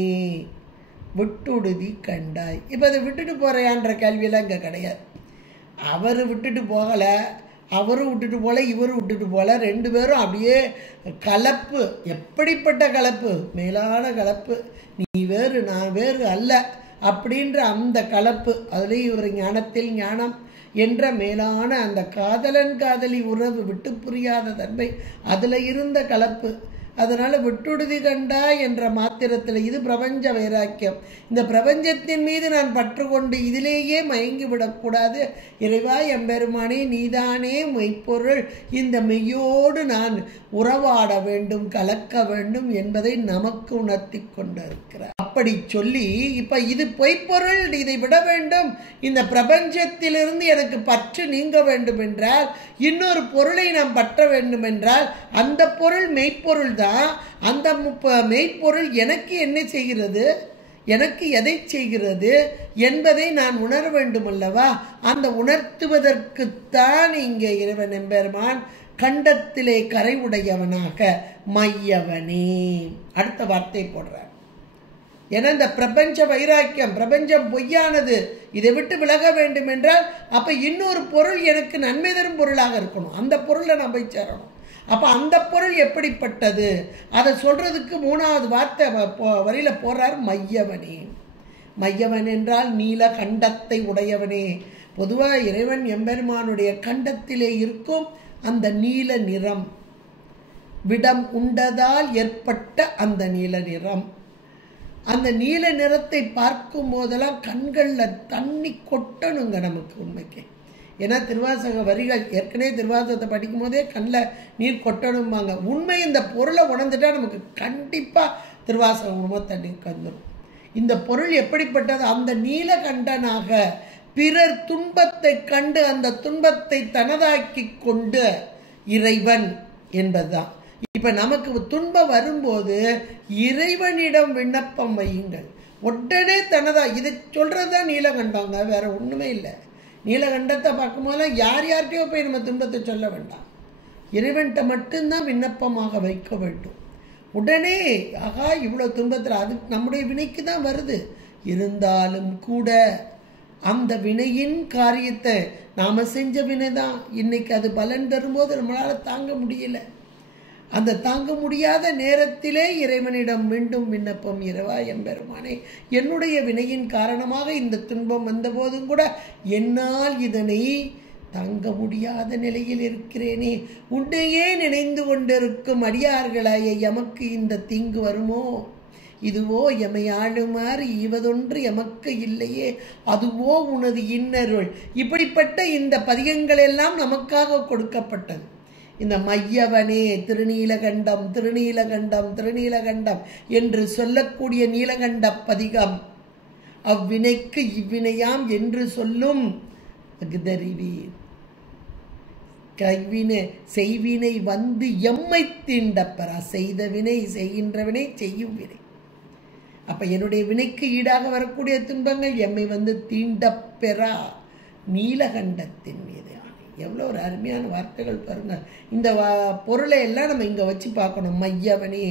விட்டுடுதி கண்டாய். இப்போ அதை விட்டுட்டு போறையான்ற கேள்வியெல்லாம் இங்கே கிடையாது. அவர் விட்டுட்டு போகலை, அவரும் விட்டுட்டு போகல, இவரும் விட்டுட்டு போகல. 2 பேரும் அப்படியே கலப்பு. எப்படிப்பட்ட கலப்பு? மேலான கலப்பு. நீ வேறு நான் வேறு அல்ல அப்படின்ற அந்த கலப்பு. அதுலேயும் இவர் ஞானத்தில் ஞானம் என்ற மேலான அந்த காதலன் காதலி உறவு விட்டு புரியாத தன்மை அதில் இருந்த கலப்பு. அதனால் விட்டுடுதி கண்டா என்ற மாத்திரத்தில் இது பிரபஞ்ச வைராக்கியம். இந்த பிரபஞ்சத்தின் மீது நான் பற்று கொண்டு இதிலேயே மயங்கி விடக்கூடாது. இறைவா எம்பெருமானே, நீதானே மெய்ப்பொருள், இந்த மெய்யோடு நான் உறவாட வேண்டும், கலக்க வேண்டும் என்பதை நமக்கு உணர்த்தி கொண்டிருக்கிறார். அப்படி சொல்லி இப்ப இது பொய்ப்பொருள், இதை விட வேண்டும், இந்த பிரபஞ்சத்திலிருந்து எனக்கு பற்று நீங்க வேண்டும் என்றால், இன்னொரு பொருளை நாம் பற்ற வேண்டும் என்றால் அந்த பொருள் மெய்ப்பொருள் தான். தான் அந்த மெய்ப்பொருள் எனக்கு என்ன செய்கிறது, எனக்கு எதை செய்கிறது என்பதை நான் உணர வேண்டும் அல்லவா? அந்த உணர்த்துவதற்குத்தான் இங்கே இறைவன் எம்பெருமான் கண்டத்திலே கரை உடையவனாக மையவனே அடுத்த வார்த்தை போடுறார். ஏன்னா இந்த பிரபஞ்ச வைராக்கியம், பிரபஞ்சம் பொய்யானது, இதை விட்டு விலக வேண்டும் என்றால் அப்ப இன்னொரு பொருள் எனக்கு நன்மை தரும் பொருளாக இருக்கணும், அந்த பொருளை நான் போய் சேரணும். அப்ப அந்த பொருள் எப்படிப்பட்டது அதை சொல்றதுக்கு மூணாவது வார்த்தை வரியில போறார், மையவனே. மையவன் என்றால் நீல கண்டத்தை உடையவனே. பொதுவாக இறைவன் எம்பெருமானுடைய கண்டத்திலே இருக்கும் அந்த நீல நிறம், விடம் உண்டதால் ஏற்பட்ட அந்த நீல நிறம், அந்த நீல நிறத்தை பார்க்கும் போதெல்லாம் கண்களில் தண்ணி கொட்டணுங்க நமக்கு உண்மைக்கு. ஏன்னா திருவாசக வரிகள் ஏற்கனவே திருவாசகத்தை படிக்கும் போதே கண்ணில் நீர் கொட்டணும்பாங்க. உண்மை இந்த பொருளை உணர்ந்துட்டா நமக்கு கண்டிப்பாக திருவாசகம் மூலமாக தண்ணி கந்துடும். இந்த பொருள் எப்படிப்பட்டது, அந்த நீலகண்டனாக பிறர் துன்பத்தை கண்டு அந்த துன்பத்தை தனதாக்கி கொண்டு இறைவன் என்பதுதான். இப்ப நமக்கு துன்பம் வரும்போது இறைவனிடம் விண்ணப்பம் வையுங்கள், உடனே தனதா. இதை சொல்றதுதான் நீலகண்டங்க, வேற ஒண்ணுமே இல்லை. நீலகண்டத்தை பார்க்கும்போது யார் யார்கிட்டயோ போய் நம்ம துன்பத்தை சொல்ல வேண்டாம், இறைவன்கிட்ட மட்டும்தான் விண்ணப்பமாக வைக்க வேண்டும். உடனே ஆகா இவ்வளோ துன்பத்தில் அது நம்முடைய வினைக்கு தான் வருது, இருந்தாலும் கூட அந்த வினையின் காரியத்தை நாம் செஞ்ச வினை தான் இன்னைக்கு அது பலன் தரும்போது நம்மளால் தாங்க முடியல. அந்த தாங்க முடியாத நேரத்திலே இறைவனிடம் மீண்டும் விண்ணப்பம், இறைவா எம்பெருமானே, என்னுடைய வினையின் காரணமாக இந்த துன்பம் வந்தபோதும் கூட என்னால் இதனை தாங்க முடியாத நிலையில் இருக்கிறேனே, உன்னையே நினைந்து கொண்டிருக்கும் அடியார்களாய எமக்கு இந்த தீங்கு வருமோ, இதுவோ எமையாளுமாறு ஈவதொன்று எமக்கு இல்லையே, அதுவோ உனது இன்னருள். இப்படிப்பட்ட இந்த பதிகங்கள் எல்லாம் நமக்காக கொடுக்கப்பட்டது. இந்த மையவனே திருநீலகண்டம் திருநீலகண்டம் திருநீலகண்டம் என்று சொல்லக்கூடிய நீலகண்ட பதிகம் அவ்வினைக்கு இவ்வினையாம் என்று சொல்லும் அகுதறிவீர். கைவினை செய்வினை வந்து எம்மை தீண்டப்பெறா, செய்த வினை செய்கின்ற வினை செய்யும் வினை. அப்ப என்னுடைய வினைக்கு ஈடாக வரக்கூடிய துன்பங்கள் எம்மை வந்து தீண்டப்பெறா நீலகண்டத்தின் மீது. எவ்வளோ ஒரு அருமையான வார்த்தைகள் பாருங்க. இந்த பொருளை எல்லாம் நம்ம இங்கே வச்சு பார்க்கணும். மையவனே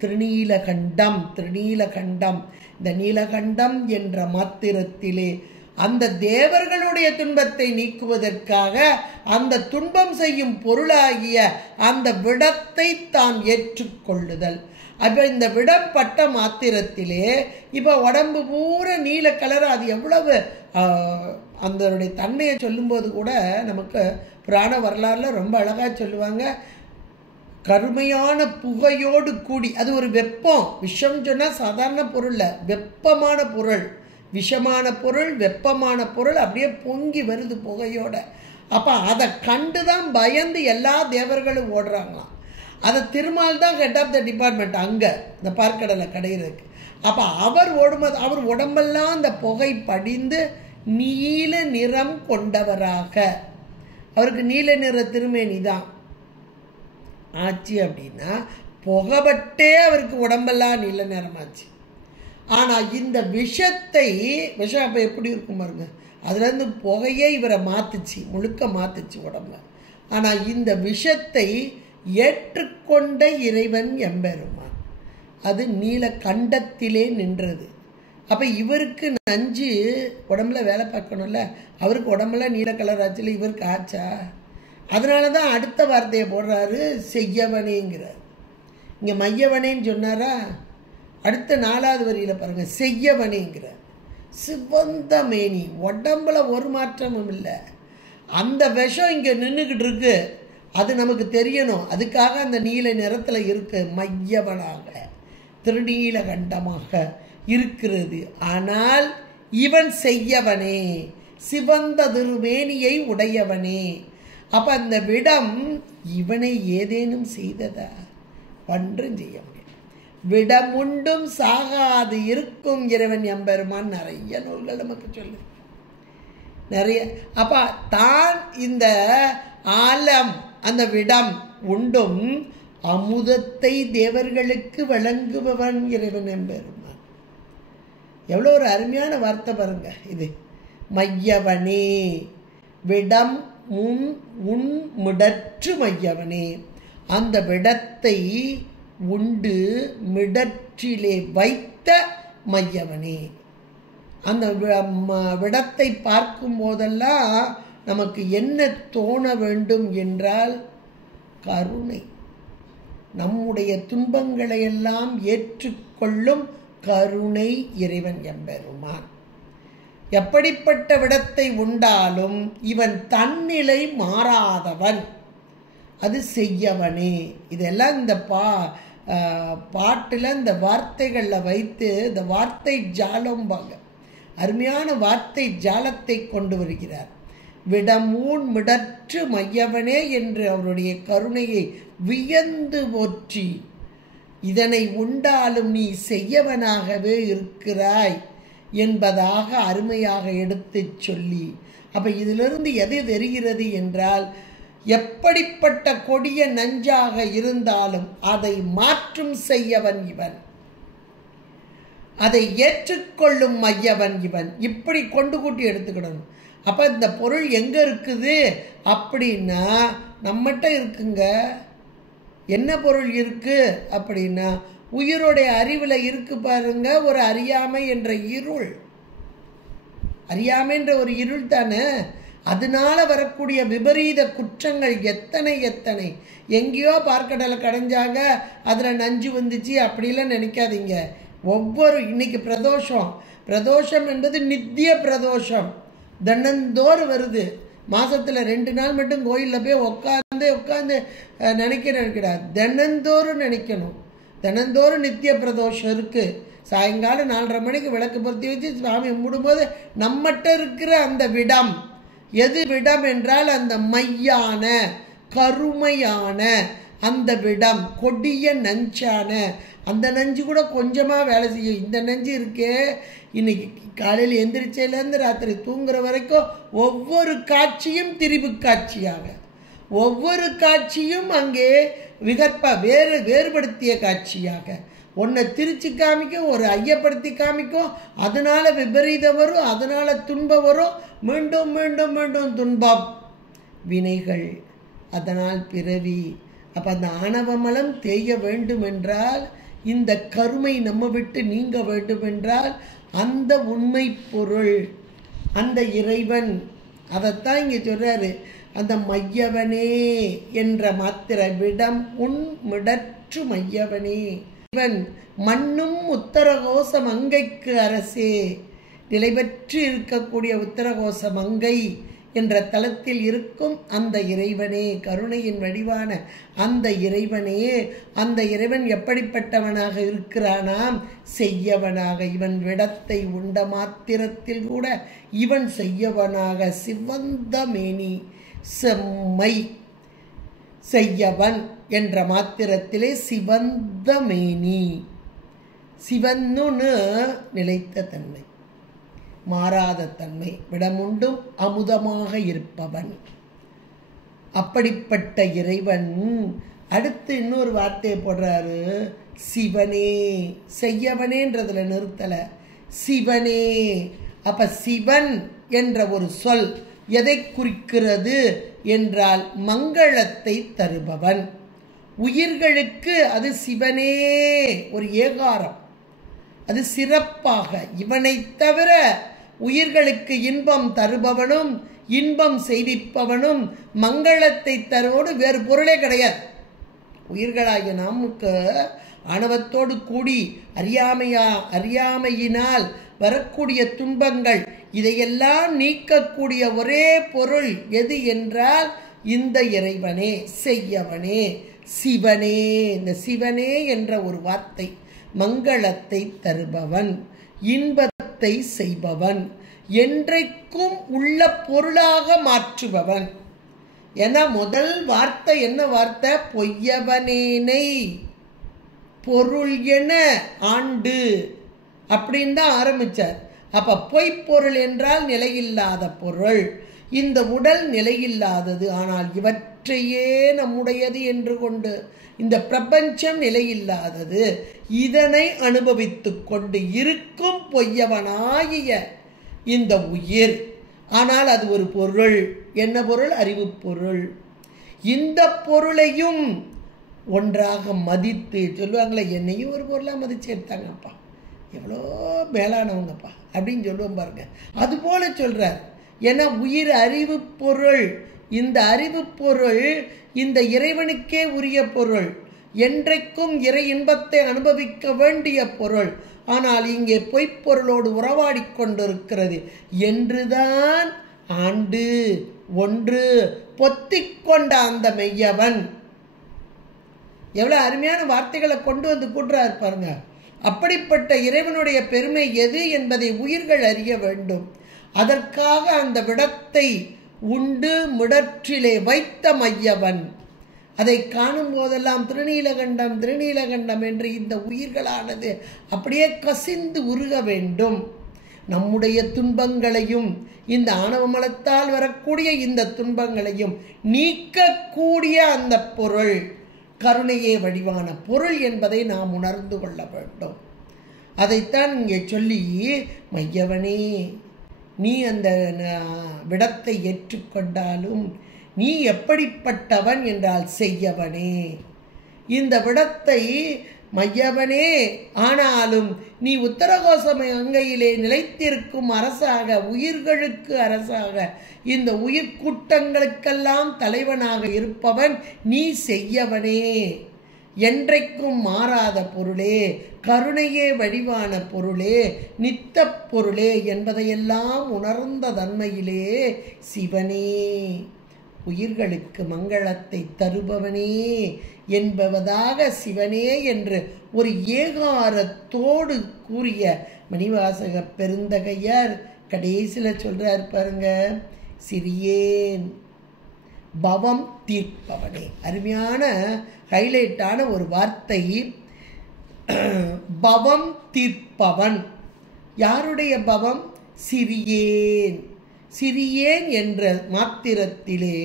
திருநீலகண்டம் திருநீலகண்டம். இந்த நீலகண்டம் என்ற மாத்திரத்திலே அந்த தேவர்களுடைய துன்பத்தை நீக்குவதற்காக அந்த துன்பம் செய்யும் பொருளாகிய அந்த விடத்தை தான் ஏற்றுக்கொள்ளுதல். அப்போ இந்த விடம் பட்ட மாத்திரத்திலே இப்போ உடம்பு பூரா நீல கலர், அது எவ்வளவு அதனுடைய தன்மையை சொல்லும்போது கூட நமக்கு புராண வரலாறுல ரொம்ப அழகாக சொல்லுவாங்க. கருமையான புகையோடு கூடி, அது ஒரு வெப்பம். விஷம் சொன்னால் சாதாரண பொருள், வெப்பமான பொருள், விஷமான பொருள், வெப்பமான பொருள் அப்படியே பொங்கி வருது புகையோட. அப்போ அதை கண்டு தான் பயந்து எல்லா தேவர்களும் ஓடுறாங்களாம். அதை திருமால் தான் ஹெட் ஆஃப் த டிபார்ட்மெண்ட் அங்கே இந்த பார்க்கடலை கடையிறதுக்கு. அப்போ அவர் ஓடும்போது அவர் உடம்பெல்லாம் அந்த புகை படிந்து நீல நிறம் கொண்டவராக, அவருக்கு நீல நிற திருமேனி தான் ஆச்சு. அப்படின்னா புகப்பட்டே அவருக்கு உடம்பெல்லாம் நீல நிறமாச்சு. ஆனால் இந்த விஷத்தை, விஷம் அப்போ எப்படி இருக்கும் பாருங்க, அதுலேருந்து புகையே இவரை மாத்துச்சு, முழுக்க மாத்துச்சு உடம்ப. ஆனால் இந்த விஷத்தை ஏற்றுக்கொண்ட இறைவன் எம்பெருமான், அது நீல கண்டத்திலே நின்றது. அப்போ இவருக்கு நஞ்சு உடம்புல வேலை பார்க்கணும்ல, அவருக்கு உடம்புல நீல கலர் ஆச்சுல, இவருக்கு ஆச்சா? அதனால தான் அடுத்த வார்த்தையை போடுறாரு, செய்யவனேங்கிறார். இங்கே மையவனேன்னு சொன்னாரா, அடுத்த 4வது வரியில் பாருங்க, செய்யவனேங்கிறார். சிவந்த மேனி, உடம்புல ஒரு மாற்றமும் இல்லை. அந்த விஷம் இங்கே நின்றுக்கிட்டு இருக்கு, அது நமக்கு தெரியணும், அதுக்காக அந்த நீல நிறத்தில் இருக்கு, மையவனாக திருநீலகண்டமாக இருக்கிறது. ஆனால் இவன் செய்யவனே, சிவந்த திருமேனியை உடையவனே. அப்ப அந்த விடம் இவனை ஏதேனும் செய்ததா? ஒன்றும் செய்ய முடியாது. விடமுண்டும் சாகாது இருக்கும் இறைவன் எம்பெருமான் நிறைய நூல்கள் நமக்கு சொல்லு, நிறைய. அப்ப தான் இந்த ஆலம் அந்த விடம் உண்டும் அமுதத்தை தேவர்களுக்கு வழங்குபவன் இறைவன் எம்பெருமான். எவ்வளோ ஒரு அருமையான வார்த்தை பாருங்க இது. மையவனே விடம் உன் மிடற்று மையவனே, அந்த விடத்தை உண்டு மிடற்றிலே வைத்த மையவனே. அந்த விடத்தை பார்க்கும் போதெல்லாம் நமக்கு என்ன தோண வேண்டும் என்றால் கருணை. நம்முடைய துன்பங்களை எல்லாம் ஏற்றுக்கொள்ளும் கருணை இறைவன் எம்பெருமான். எப்படிப்பட்ட விடத்தை உண்டாலும் இவன் தன்னிலை மாறாதவன், அது செய்யவனே. இதெல்லாம் இந்த பாட்டில் இந்த வார்த்தைகளில் வைத்து இந்த வார்த்தை ஜாலம்பாங்க, அருமையான வார்த்தை ஜாலத்தை கொண்டு வருகிறார். விடமூன் மிடற்று மையவனே என்று அவருடைய கருணையை வியந்து போற்றி, இதனை உண்டாலும் நீ செய்யவனாகவே இருக்கிறாய் என்பதாக அருமையாக எடுத்து சொல்லி, அப்போ இதிலிருந்து எது தெரிகிறது என்றால், எப்படிப்பட்ட கொடிய நஞ்சாக இருந்தாலும் அதை மாற்றும் செய்யவன் இவன், அதை ஏற்றுக்கொள்ளும் மையவன் இவன். இப்படி கொண்டு கூட்டி எடுத்துக்கிடணும். அப்போ இந்த பொருள் எங்கே இருக்குது அப்படின்னா நம்மகிட்ட இருக்குங்க. என்ன பொருள் இருக்கு அப்படின்னா உயிரோடைய அறிவில் இருக்கு பாருங்க, ஒரு அறியாமை என்ற இருள். அறியாமை என்ற ஒரு இருள் தானே. அதனால வரக்கூடிய விபரீத குற்றங்கள் எத்தனை எத்தனை. எங்கேயோ பார்க்கடலை கடைஞ்சாங்க, அதில் நஞ்சு வந்துச்சு அப்படிலாம் நினைக்காதீங்க. ஒவ்வொரு இன்னைக்கு பிரதோஷம் என்பது நித்திய பிரதோஷம், தினந்தோறும் வருது. மாதத்தில் 2 நாள் மட்டும் கோயிலில் போய் உட்காந்து நினைக்கிறார். தினந்தோறும் நினைக்கணும். தினந்தோறும் நித்திய பிரதோஷம் இருக்குது. சாயங்காலம் 4:30 மணிக்கு விளக்கு பொருத்தி வச்சு சுவாமி கும்பிடும்போது நம்மகிட்ட இருக்கிற அந்த விடம், எது விடம் என்றால் அந்த மையான கருமையான அந்த விடம், கொடிய நஞ்சான அந்த நஞ்சு கூட கொஞ்சமாக வேலை செய்யும். இந்த நஞ்சு இருக்கே, இன்னைக்கு காலையில் எந்திரிச்சையிலேருந்து ராத்திரி தூங்குற வரைக்கும் ஒவ்வொரு காட்சியும் திரிபு காட்சியாக, ஒவ்வொரு காட்சியும் அங்கே வேறுபடுத்திய காட்சியாக, ஒன்றை திரிச்சு காமிக்கும், ஒரு ஐயப்படுத்தி காமிக்கும். அதனால விபரீதம் வரும், அதனால துன்பம் வரும், மீண்டும் மீண்டும் மீண்டும் துன்பம், வினைகள், அதனால் பிறவி. அப்போ அந்த ஆணவமலம் தேய வேண்டும் என்றால், இந்த கருமை நம்ம விட்டு நீங்க வேண்டும் என்றால், அந்த உண்மை பொருள் அந்த இறைவன், அதைத்தான் இங்கே சொல்றாரு. அந்த மையவனே என்ற மாத்திர விடம் உன் மிடற்று மையவனே, இவன் மண்ணும் உத்தரகோச மங்கைக்கு அரசே, நிலை பெற்று இருக்கக்கூடிய உத்தரகோச மங்கை என்ற தலத்தில் இருக்கும் அந்த இறைவனே, கருணையின் வடிவான அந்த இறைவனே. அந்த இறைவன் எப்படிப்பட்டவனாக இருக்கிறானாம்? செய்யவனாக. இவன் விடத்தை உண்ட மாத்திரத்தில் கூட இவன் செய்யவனாக, சிவந்த மேனி செம்மை செய்யவன் என்ற மாத்திரத்திலே சிவந்த மேனி, சிவன்னு நிலைத்த தன்மை, மாறாத தன்மை, விடமுண்டும் அமுதமாக இருப்பவன். அப்படிப்பட்ட இறைவன் அடுத்து இன்னொரு வார்த்தையை போடுறாரு, சிவனே. செய்யவனேன்றதுல நிறுத்தல, சிவனே. அப்ப சிவன் என்ற ஒரு சொல் எதை குறிக்கிறது என்றால் மங்களத்தை தருபவன். உயிர்களுக்கு அது சிவனே, ஒரு ஏகாரம், அது சிறப்பாக. இவனை தவிர உயிர்களுக்கு இன்பம் தருபவனும் இன்பம் செய்விப்பவனும் மங்களத்தை தருவோடு வேறு பொருளே கிடையாது. உயிர்களாகிய நமக்கு ஆணவத்தோடு கூடி அறியாமையினால் வரக்கூடிய துன்பங்கள், இதையெல்லாம் நீக்கக்கூடிய ஒரே பொருள் எது என்றால் இந்த இறைவனே, செய்யவனே, சிவனே. இந்த சிவனே என்ற ஒரு வார்த்தை மங்களத்தை தருபவன், இன்பத்தை செய்பவன், என்றைக்கும் உள்ள பொருளாக மாற்றுபவன். ஏன்னா முதல் வார்த்தை என்ன வார்த்தை? பொய்யவனேனை பொருள் என ஆண்டு அப்படின்னு தான் ஆரம்பிச்சார். அப்ப பொய்ப்பொருள் என்றால் நிலையில்லாத பொருள். இந்த உடல் நிலையில்லாதது, ஆனால் இவற்றையே நம்முடையது என்று கொண்டு இந்த பிரபஞ்சம் நிலையில்லாதது, இதனை அனுபவித்து கொண்டு இருக்கும் பொய்யவனாகிய இந்த உயிர். ஆனால் அது ஒரு பொருள். என்ன பொருள்? அறிவு பொருள். இந்த பொருளையும் ஒன்றாக மதித்து சொல்லுவாங்களே, என்னையும் ஒரு பொருளாக மதிச்சு எடுத்தாங்கப்பா, எவ்வளோ மேலானவங்கப்பா அப்படின்னு சொல்லுவோம் பாருங்க. அதுபோல சொல்றார். ஏன்னா உயிர் அறிவு பொருள். இந்த அறிவு பொருள் இந்த இறைவனுக்கே உரிய பொருள், என்றைக்கும் இறை இன்பத்தை அனுபவிக்க வேண்டிய பொருள். ஆனால் இங்கே பொய்ப்பொருளோடு உறவாடி கொண்டிருக்கிறது என்றுதான் ஆண்டு ஒன்று பொத்திக்கொண்ட அந்த மெய்யவன். எவ்வளவு அருமையான வார்த்தைகளை கொண்டு வந்து கூட்டுறாரு பாருங்க. அப்படிப்பட்ட இறைவனுடைய பெருமை எது என்பதை உயிர்கள் அறிய வேண்டும். அதற்காக அந்த விடத்தை உண்டு மிடற்றிலே வைத்த மையவன். அதை காணும் போதெல்லாம் திருநீலகண்டம் திருநீலகண்டம் என்று இந்த உயிர்களானது அப்படியே கசிந்து உருக வேண்டும். நம்முடைய துன்பங்களையும் இந்த ஆணவ மலத்தால் வரக்கூடிய இந்த துன்பங்களையும் நீக்கக்கூடிய அந்த பொருள் கருணையே வடிவான பொருள் என்பதை நாம் உணர்ந்து கொள்ள வேண்டும். அதைத்தான் இங்கே சொல்லி, மையவனே நீ அந்த விடத்தை ஏற்றுக்கொண்டாலும் நீ எப்படிப்பட்டவன் என்றால் செய்யவனே. இந்த விடத்தை மையவனே ஆனாலும் நீ உத்தரகோச அங்கையிலே நிலைத்திருக்கும் அரசாக, உயிர்களுக்கு அரசாக, இந்த உயிர் கூட்டங்களுக்கெல்லாம் தலைவனாக இருப்பவன் நீ செய்யவனே. என்றைக்கும் மாறாத பொருளே, கருணையே வடிவான பொருளே, நித்த பொருளே என்பதையெல்லாம் உணர்ந்த தன்மையிலே சிவனே, உயிர்களுக்கு மங்களத்தை தருபவனே என்பவதாக சிவனே என்று ஒரு ஏகாரத்தோடு கூறிய மணிவாசக பெருந்தகையார் கடைசியில் சொல்றார் பாருங்க, சிறியேன் பவம் தீர்ப்பவனே. அருமையான ஹைலைட்டான ஒரு வார்த்தை. பவம் தீர்ப்பவன். யாருடைய பவம்? சிறியேன். சிறியேன் என்ற மாத்திரத்திலே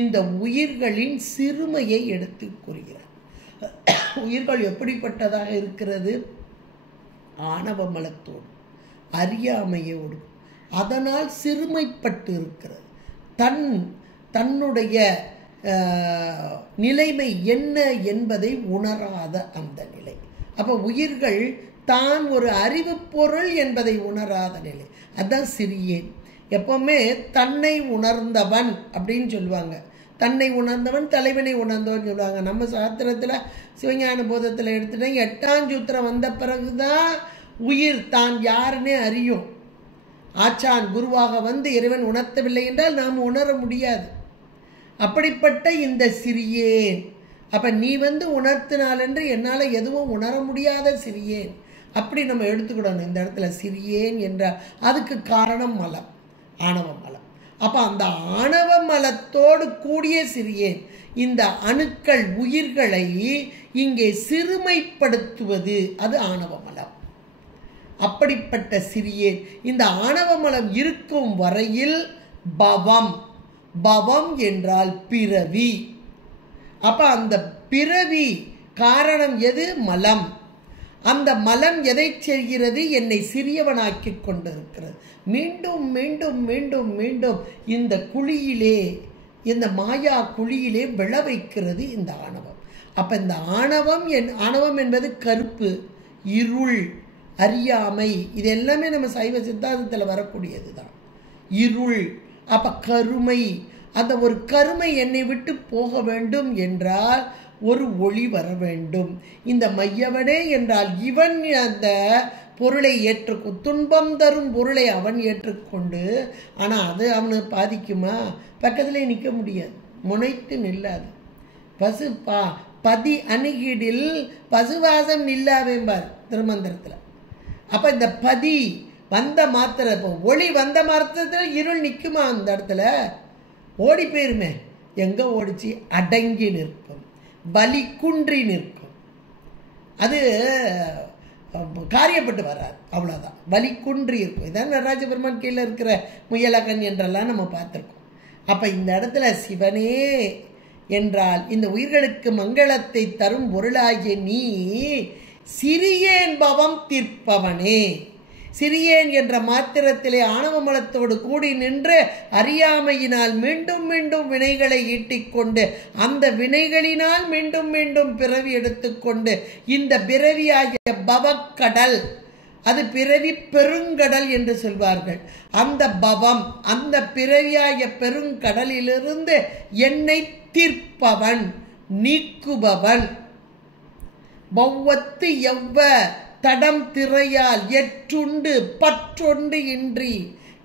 இந்த உயிர்களின் சிறுமையை எடுத்து கூறுகிறார். உயிர்கள் எப்படிப்பட்டதாக இருக்கிறது? ஆணவ மலத்தோடு, அறியாமையோடு, அதனால் சிறுமைப்பட்டு இருக்கிறது. தன்னுடைய நிலைமை என்ன என்பதை உணராத அந்த நிலை. அப்போ உயிர்கள் தான் ஒரு அறிவு பொருள் என்பதை உணராத நிலை, அதுதான் சிறியேன். எப்பவுமே தன்னை உணர்ந்தவன் அப்படின்னு சொல்லுவாங்க. தன்னை உணர்ந்தவன் தலைவனை உணர்ந்தவன் சொல்லுவாங்க. நம்ம சாஸ்திரத்தில் சிவஞான போதத்தில் எடுத்துட்டா 8ஆம் சூத்திரம் வந்த பிறகுதான் உயிர் தான் யாருன்னே அறியும். ஆச்சான் குருவாக வந்து இறைவன் உணர்த்தவில்லை என்றால் நாம் உணர முடியாது. அப்படிப்பட்ட இந்த சிறியேன், அப்ப நீ வந்து உணர்த்தினால் என்று என்னால் எதுவும் உணர முடியாத சிறியேன் அப்படி நம்ம எடுத்துக்கிடணும். இந்த இடத்துல சிறியேன் என்றால் அதுக்கு காரணம் மலம், ஆணவ மலம். அப்ப அந்த ஆணவ மலத்தோடு கூடிய சிறியேன், இந்த அணுக்கள் உயிர்களை இங்கே சிறுமைப்படுத்துவது அது ஆணவ மலம். அப்படிப்பட்ட சிறியேன் இந்த ஆணவ மலம் இருக்கும் வரையில் பவம், பவம் என்றால் பிறவி. அப்ப அந்த பிறவி காரணம் எது? மலம். அந்த மலம் எதை செய்கிறது? என்னை சிறியவனாக்கி கொண்டிருக்கிறது. மீண்டும் மீண்டும் மீண்டும் மீண்டும் இந்த குழியிலே, இந்த மாயா குழியிலே விழ வைக்கிறது இந்த ஆணவம். அப்ப இந்த ஆணவம் என்பது கருப்பு, இருள், அறியாமை. இது எல்லாமே நம்ம சைவ சித்தாந்தத்தில் வரக்கூடியது தான். இருள், அப்ப கருமை. அந்த ஒரு கருமை என்னை விட்டு போக வேண்டும் என்றால் ஒரு ஒளி வர வேண்டும். இந்த மையவனே என்றால் இவன் அந்த பொருளை ஏற்றுக்கும், துன்பம் தரும் பொருளை அவன் ஏற்றுக்கொண்டு, ஆனால் அது அவனுக்கு பாதிக்குமா? பக்கத்திலே நிற்க முடியாது, முனைத்து நில்லாது. பதி அணுகிடில் பசுவாசம் நில்லாவேம்பார் திருமந்திரத்தில். அப்போ இந்த பதி வந்த மாத்திர, ஒளி வந்த மாத்திரத்தில் இருள் நிற்குமா? அந்த இடத்துல ஓடி போயிருமே. எங்கே ஓடிச்சு? அடங்கி நிற்கும், வலி குன்றி நிற்கும். அது காரியப்பட்டு வராது, அவ்வளோதான். வலி குன்றி இருக்கும். இதான் நடராஜபெருமான் கீழே இருக்கிற முயலகன் என்றெல்லாம் நம்ம பார்த்துருக்கோம். அப்போ இந்த இடத்துல சிவனே என்றால் இந்த உயிர்களுக்கு மங்களத்தை தரும் பொருளாகிய நீ சிறியேன் பவம் தீர்ப்பவனே. சிறியேன் என்ற மாத்திரத்திலே ஆணவ மலத்தோடு கூடி நின்று அறியாமையினால் மீண்டும் மீண்டும் வினைகளை ஈட்டிக்கொண்டு அந்த வினைகளினால் மீண்டும் மீண்டும் பிறவி எடுத்துக்கொண்டு இந்த பிறவியாகிய பவக்கடல், அது பிறவி பெருங்கடல் என்று சொல்வார்கள். அந்த பவம், அந்த பிறவியாகிய பெருங்கடலிலிருந்து என்னை தீர்ப்பவன், நீக்குபவன். பௌவத்து எவ்வ தடம் திரையால் எற்றுண்டு பற்றொண்டு இன்றி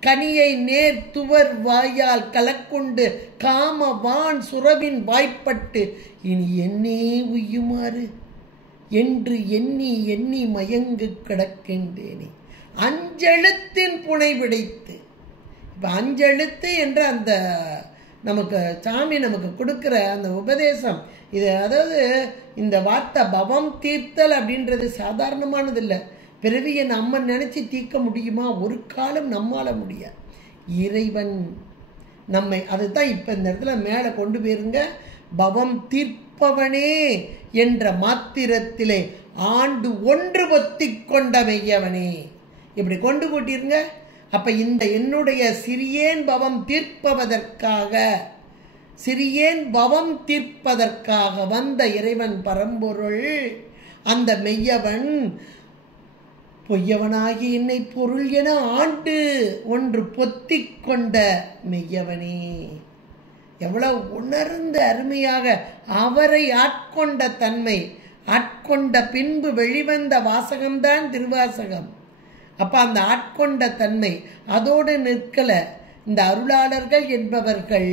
கனியை நேர் துவர் வாயால் கலக்குண்டு காம வான் சுரவின் வாய்ப்பட்டு இனி என்னே உய்யுமாறு என்று எண்ணி எண்ணி மயங்கு கிடக்கின்றேனே. அஞ்செழுத்தின் புனை விடைத்து. இப்போ அஞ்செழுத்து என்ற அந்த நமக்கு சாமி நமக்கு கொடுக்குற அந்த உபதேசம், இது அதாவது இந்த வார்த்தை பவம் தீர்த்தல் அப்படின்றது சாதாரணமானது இல்லை. பிறவியை நம்ம நினச்சி தீர்க்க முடியுமா? ஒரு காலம் நம்மால முடியாது. இறைவன் நம்மை, அதுதான் இப்போ இந்த இடத்துல மேலே கொண்டு போயிருங்க. பவம் தீர்ப்பவனே என்ற மாத்திரத்திலே ஆண்டு ஒன்று பொத்தி கொண்ட மெய்யவனே, இப்படி கொண்டு கூட்டிருங்க. அப்ப இந்த என்னுடைய சிறியேன் பவம் தீர்ப்பதற்காக, சிறியேன் பவம் தீர்ப்பதற்காக வந்த இறைவன் பரம்பொருள், அந்த மெய்யவன் பொய்யவனாகி என்னை பொருள் என ஆண்டு ஒன்று பொத்தி கொண்ட மெய்யவனே. எவ்வளவு உணர்ந்து அருமையாக அவரை ஆட்கொண்ட தன்மை, ஆட்கொண்ட பின்பு வெளிவந்த வாசகம்தான் திருவாசகம். அப்ப அந்த ஆட்கொண்ட தன்மை அதோடு நிற்கல. இந்த அருளாளர்கள் என்பவர்கள்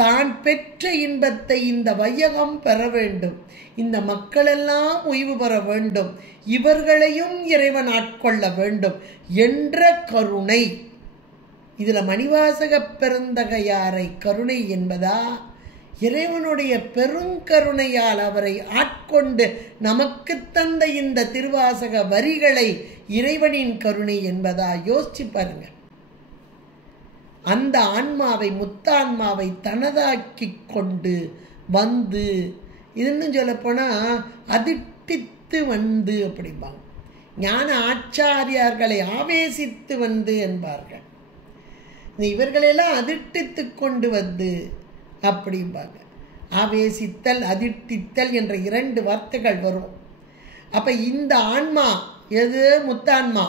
தான் பெற்ற இன்பத்தை இந்த வையகம் பெற வேண்டும், இந்த மக்களெல்லாம் ஓய்வு பெற வேண்டும், இவர்களையும் இறைவன் ஆட்கொள்ள வேண்டும் என்ற கருணை. இதுல மணிவாசக பெருந்தகையாரை கருணை என்பதா, இறைவனுடைய பெருங்கருணையால் அவரை ஆட்கொண்டு நமக்கு தந்த இந்த திருவாசக வரிகளை இறைவனின் கருணை என்பதா? யோசிச்சு பாருங்க. அந்த ஆன்மாவை, முத்தான்மாவை தனதாக்கி கொண்டு வந்து, இதுன்னு சொல்ல போனா அதிட்டித்து வந்து அப்படிம்பாங்க. ஞான ஆச்சாரியார்களை ஆவேசித்து வந்து என்பார்கள். இவர்களெல்லாம் அதிட்டித்து கொண்டு வந்து அப்படிம்பாங்க. ஆவேசித்தல், அதிட்டித்தல் என்ற இரண்டு வார்த்தைகள் வரும். அப்ப இந்த ஆன்மா எது? முத்தான்மா.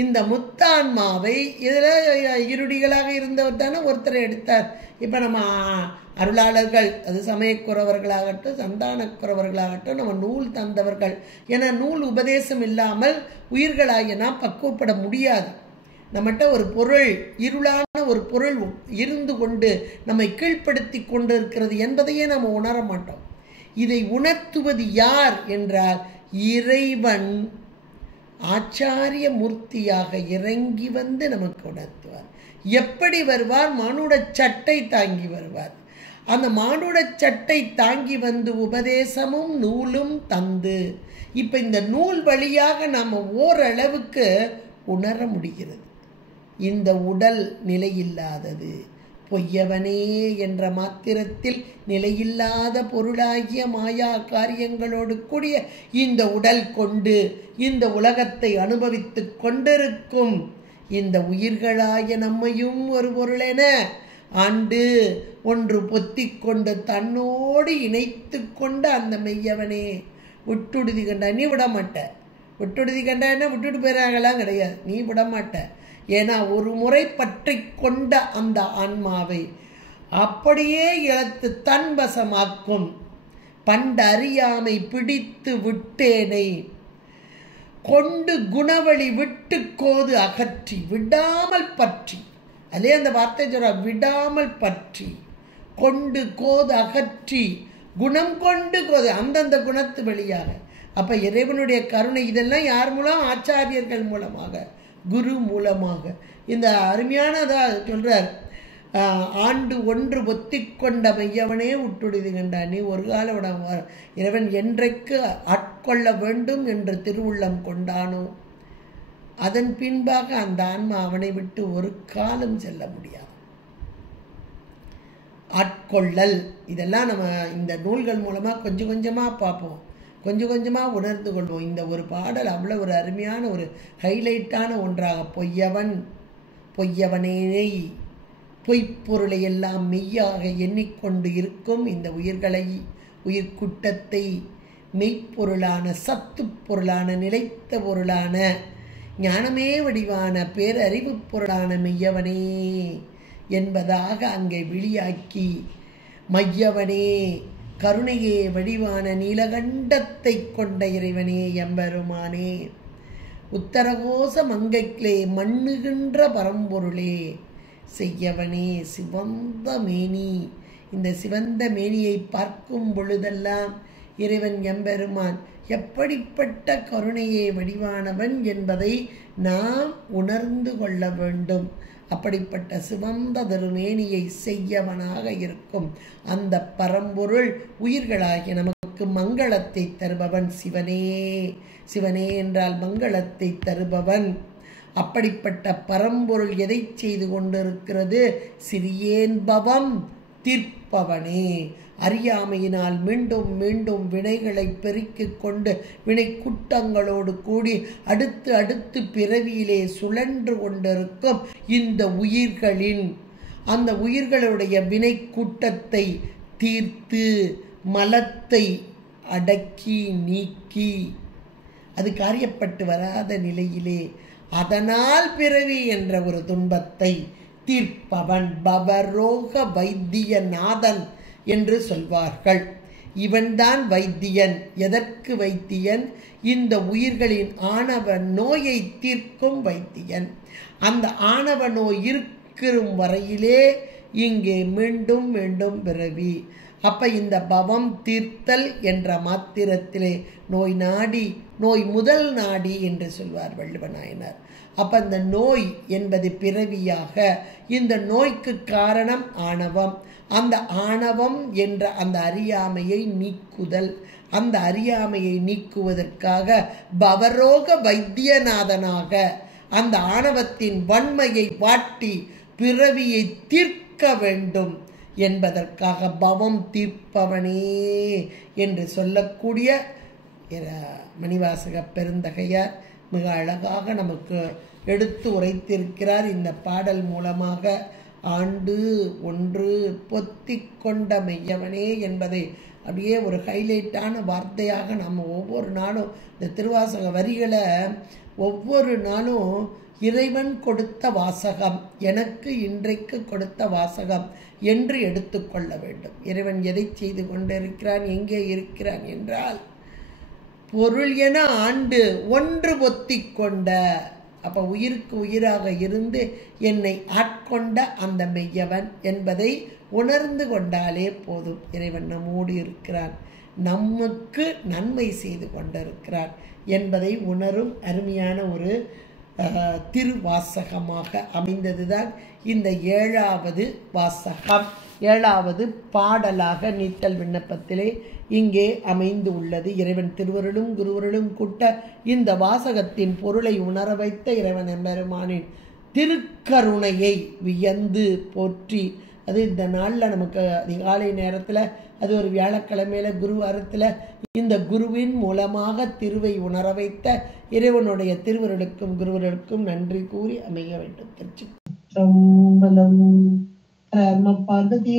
இந்த முத்தான்மாவை இதில் இருடிகளாக இருந்தவர் தானே ஒருத்தரை எடுத்தார். இப்போ நம்ம அருளாளர்கள், அது சமயக்குறவர்களாகட்டும் சந்தானக்குறவர்களாகட்டும், நம்ம நூல் தந்தவர்கள் என நூல் உபதேசம் இல்லாமல் உயிர்களாகிய நாம் பக்குவப்பட முடியாது. நம்மகிட்ட ஒரு பொருள், இருளான ஒரு பொருள் இருந்து கொண்டு நம்மை கீழ்ப்படுத்தி கொண்டு இருக்கிறது என்பதையே நம்ம உணர மாட்டோம். இதை உணர்த்துவது யார் என்றால் இறைவன் ஆச்சாரிய மூர்த்தியாக இறங்கி வந்து நமக்கு உணர்த்துவார். எப்படி வருவார்? மானுட சட்டை தாங்கி வருவார். அந்த மானுட சட்டை தாங்கி வந்து உபதேசமும் நூலும் தந்து, இப்ப இந்த நூல் வழியாக நம்ம ஓரளவுக்கு உணர முடிகிறது. இந்த உடல் நிலையில்லாதது, பொய்யவனே என்ற மாத்திரத்தில் நிலையில்லாத பொருளாகிய மாயா காரியங்களோடு கூடிய இந்த உடல் கொண்டு இந்த உலகத்தை அனுபவித்து கொண்டிருக்கும் இந்த உயிர்களாகிய நம்மையும் ஒரு பொருளென ஆண்டு ஒன்று பொத்தி கொண்டு தன்னோடு இணைத்து கொண்ட அந்த மெய்யவனே விட்டுடுதி கண்டா நீ விட மாட்ட. விட்டுடுதி கண்டா என்ன விட்டுட்டு போயிறாங்களாம் கிடையாது, நீ விட மாட்ட. ஏன்னா ஒரு முறை பற்றி கொண்ட அந்த ஆன்மாவை அப்படியே இழத்து தன்வசமாக்கும். பண்டறியாமை பிடித்து விட்டேனை கொண்டு குணவழி விட்டு கோது அகற்றி விடாமல் பற்றி, அதே அந்த வார்த்தை சொல்ற, விடாமல் பற்றி கொண்டு கோது அகற்றி குணம் கொண்டு கோது, அந்தந்த குணத்து வழியாக. அப்ப இறைவனுடைய கருணை இதெல்லாம் யார் மூலம்? ஆச்சாரியர்கள் மூலமாக, குரு மூலமாக. இந்த அருமையானதா சொல்றார், ஆண்டு ஒன்று ஒத்திக்கொண்ட மையவனே உட்டுடுது கண்டான். நீ ஒரு கால இறைவன் என்றைக்கு ஆட்கொள்ள வேண்டும் என்று திருவுள்ளம் கொண்டானோ அதன் பின்பாக அந்த ஆன்மா அவனை விட்டு ஒரு காலம் செல்ல முடியாது. ஆட்கொள்ளல் இதெல்லாம் நம்ம இந்த நூல்கள் மூலமாக கொஞ்சம் கொஞ்சமாக பார்ப்போம், கொஞ்சம் கொஞ்சமாக உணர்ந்து கொள்வோம். இந்த ஒரு பாடல் அவ்வளோ ஒரு அருமையான ஒரு ஹைலைட்டான ஒன்றாக பொய்யவனே பொய்ப்பொருளை எல்லாம் மெய்யாக எண்ணிக்கொண்டு இருக்கும் இந்த உயிர்கூட்டத்தை மெய்ப்பொருளான சத்து பொருளான நிலைத்த பொருளான ஞானமே வடிவான பேரறிவு பொருளான மெய்யவனே என்பதாக அங்கே விழியாக்கி மையவனே கருணையே வடிவான நீலகண்டத்தை கொண்ட இறைவனே எம்பெருமானே உத்தரகோச மங்கைக்களே மண்ணுகின்ற பரம்பொருளே செய்யவனே சிவந்த மேனி. இந்த சிவந்த மேனியை பார்க்கும் பொழுதெல்லாம் இறைவன் எம்பெருமான் எப்படிப்பட்ட கருணையே வடிவானவன் என்பதை நாம் உணர்ந்து கொள்ள வேண்டும். அப்படிப்பட்ட சிவந்த திருமேனியை செய்யவனாக இருக்கும் அந்த பரம்பொருள் உயிர்களாகிய நமக்கு மங்களத்தை தருபவன் சிவனே. சிவனே என்றால் மங்களத்தை தருபவன். அப்படிப்பட்ட பரம்பொருள் எதை செய்து கொண்டிருக்கிறது? சிறியேன் பவம் தீர்ப்பவனே. அறியாமையினால் மீண்டும் மீண்டும் வினைகளை பெருக்கிக் கொண்டு வினை குட்டங்களோடு கூடி அடுத்து அடுத்து பிறவியிலே சுழன்று கொண்டிருக்கும் இந்த அந்த உயிர்களுடைய வினை கூட்டத்தை தீர்த்து மலத்தை அடக்கி நீக்கி அது காரியப்பட்டு வராத நிலையிலே அதனால் பிறவி என்ற ஒரு துன்பத்தை தீர்ப்பவன் பவரோக வைத்தியநாதன் என்று சொல்வார்கள். இவன்தான் வைத்தியன். எதற்கு வைத்தியன்? இந்த உயிர்களின் ஆணவ நோயை தீர்க்கும் வைத்தியன். அந்த ஆணவ நோய் இருக்கும் வரையிலே இங்கே மீண்டும் மீண்டும் பிறவி. அப்ப இந்த பவம் தீர்த்தல் என்ற மாத்திரத்திலே நோய் முதல் நாடி என்று சொல்வார் வள்ளுவநாயனார். அப்ப அந்த நோய் என்பது பிறவியாக, இந்த நோய்க்கு காரணம் ஆணவம். அந்த ஆணவம் என்ற அந்த அறியாமையை நீக்குதல். அந்த அறியாமையை நீக்குவதற்காக பவரோக வைத்தியநாதனாக அந்த ஆணவத்தின் வன்மையை வாட்டி பிறவியை தீர்க்க வேண்டும் என்பதற்காக பவம் தீர்ப்பவனே என்று சொல்லக்கூடிய மணிவாசக பெருந்தகையார் மிக அழகாக நமக்கு எடுத்து உரைத்திருக்கிறார். இந்த பாடல் மூலமாக ஆண்டு ஒன்று பொத்திக்கொண்ட மெய்யவனே என்பதை அப்படியே ஒரு ஹைலைட்டான வார்த்தையாக நம்ம ஒவ்வொரு நாளும் இந்த திருவாசக வரிகளை ஒவ்வொரு நாளும் இறைவன் கொடுத்த வாசகம், எனக்கு இன்றைக்கு கொடுத்த வாசகம் என்று எடுத்துக்கொள்ள வேண்டும். இறைவன் எதை செய்து கொண்டிருக்கிறான், எங்கே இருக்கிறான் என்றால் பொருள் என ஆண்டு ஒன்று பொத்திக்கொண்ட. அப்ப உயிருக்கு உயிராக இருந்து என்னை ஆட்கொண்ட அந்த மெய்யவன் என்பதை உணர்ந்து கொண்டாலே போதும். இறைவன் நம்மோடு இருக்கிறான், நமக்கு நன்மை செய்து கொண்டிருக்கிறான் என்பதை உணரும் அருமையான ஒரு திருவாசகமாக அமைந்ததுதான் இந்த 7வது வாசகம். 7வது பாடலாக நீட்டல் விண்ணப்பத்திலே இங்கே அமைந்து உள்ளது. இறைவன் திருவருளும் குருவருளும் கூட்ட இந்த வாசகத்தின் பொருளை உணர வைத்த இறைவன் எம்பெருமானின் திருக்கருணையை வியந்து போற்றி, அது இந்த நாளில் நமக்கு அதிகாலை நேரத்தில், அது ஒரு வியாழக்கிழமையில குருவாரத்தில் இந்த குருவின் மூலமாக திருவை உணர வைத்த இறைவனுடைய திருவருளுக்கும் குருவருளுக்கும் நன்றி கூறி அமைய வேண்டும். திருச்சிற்றம்பலம். போற்றி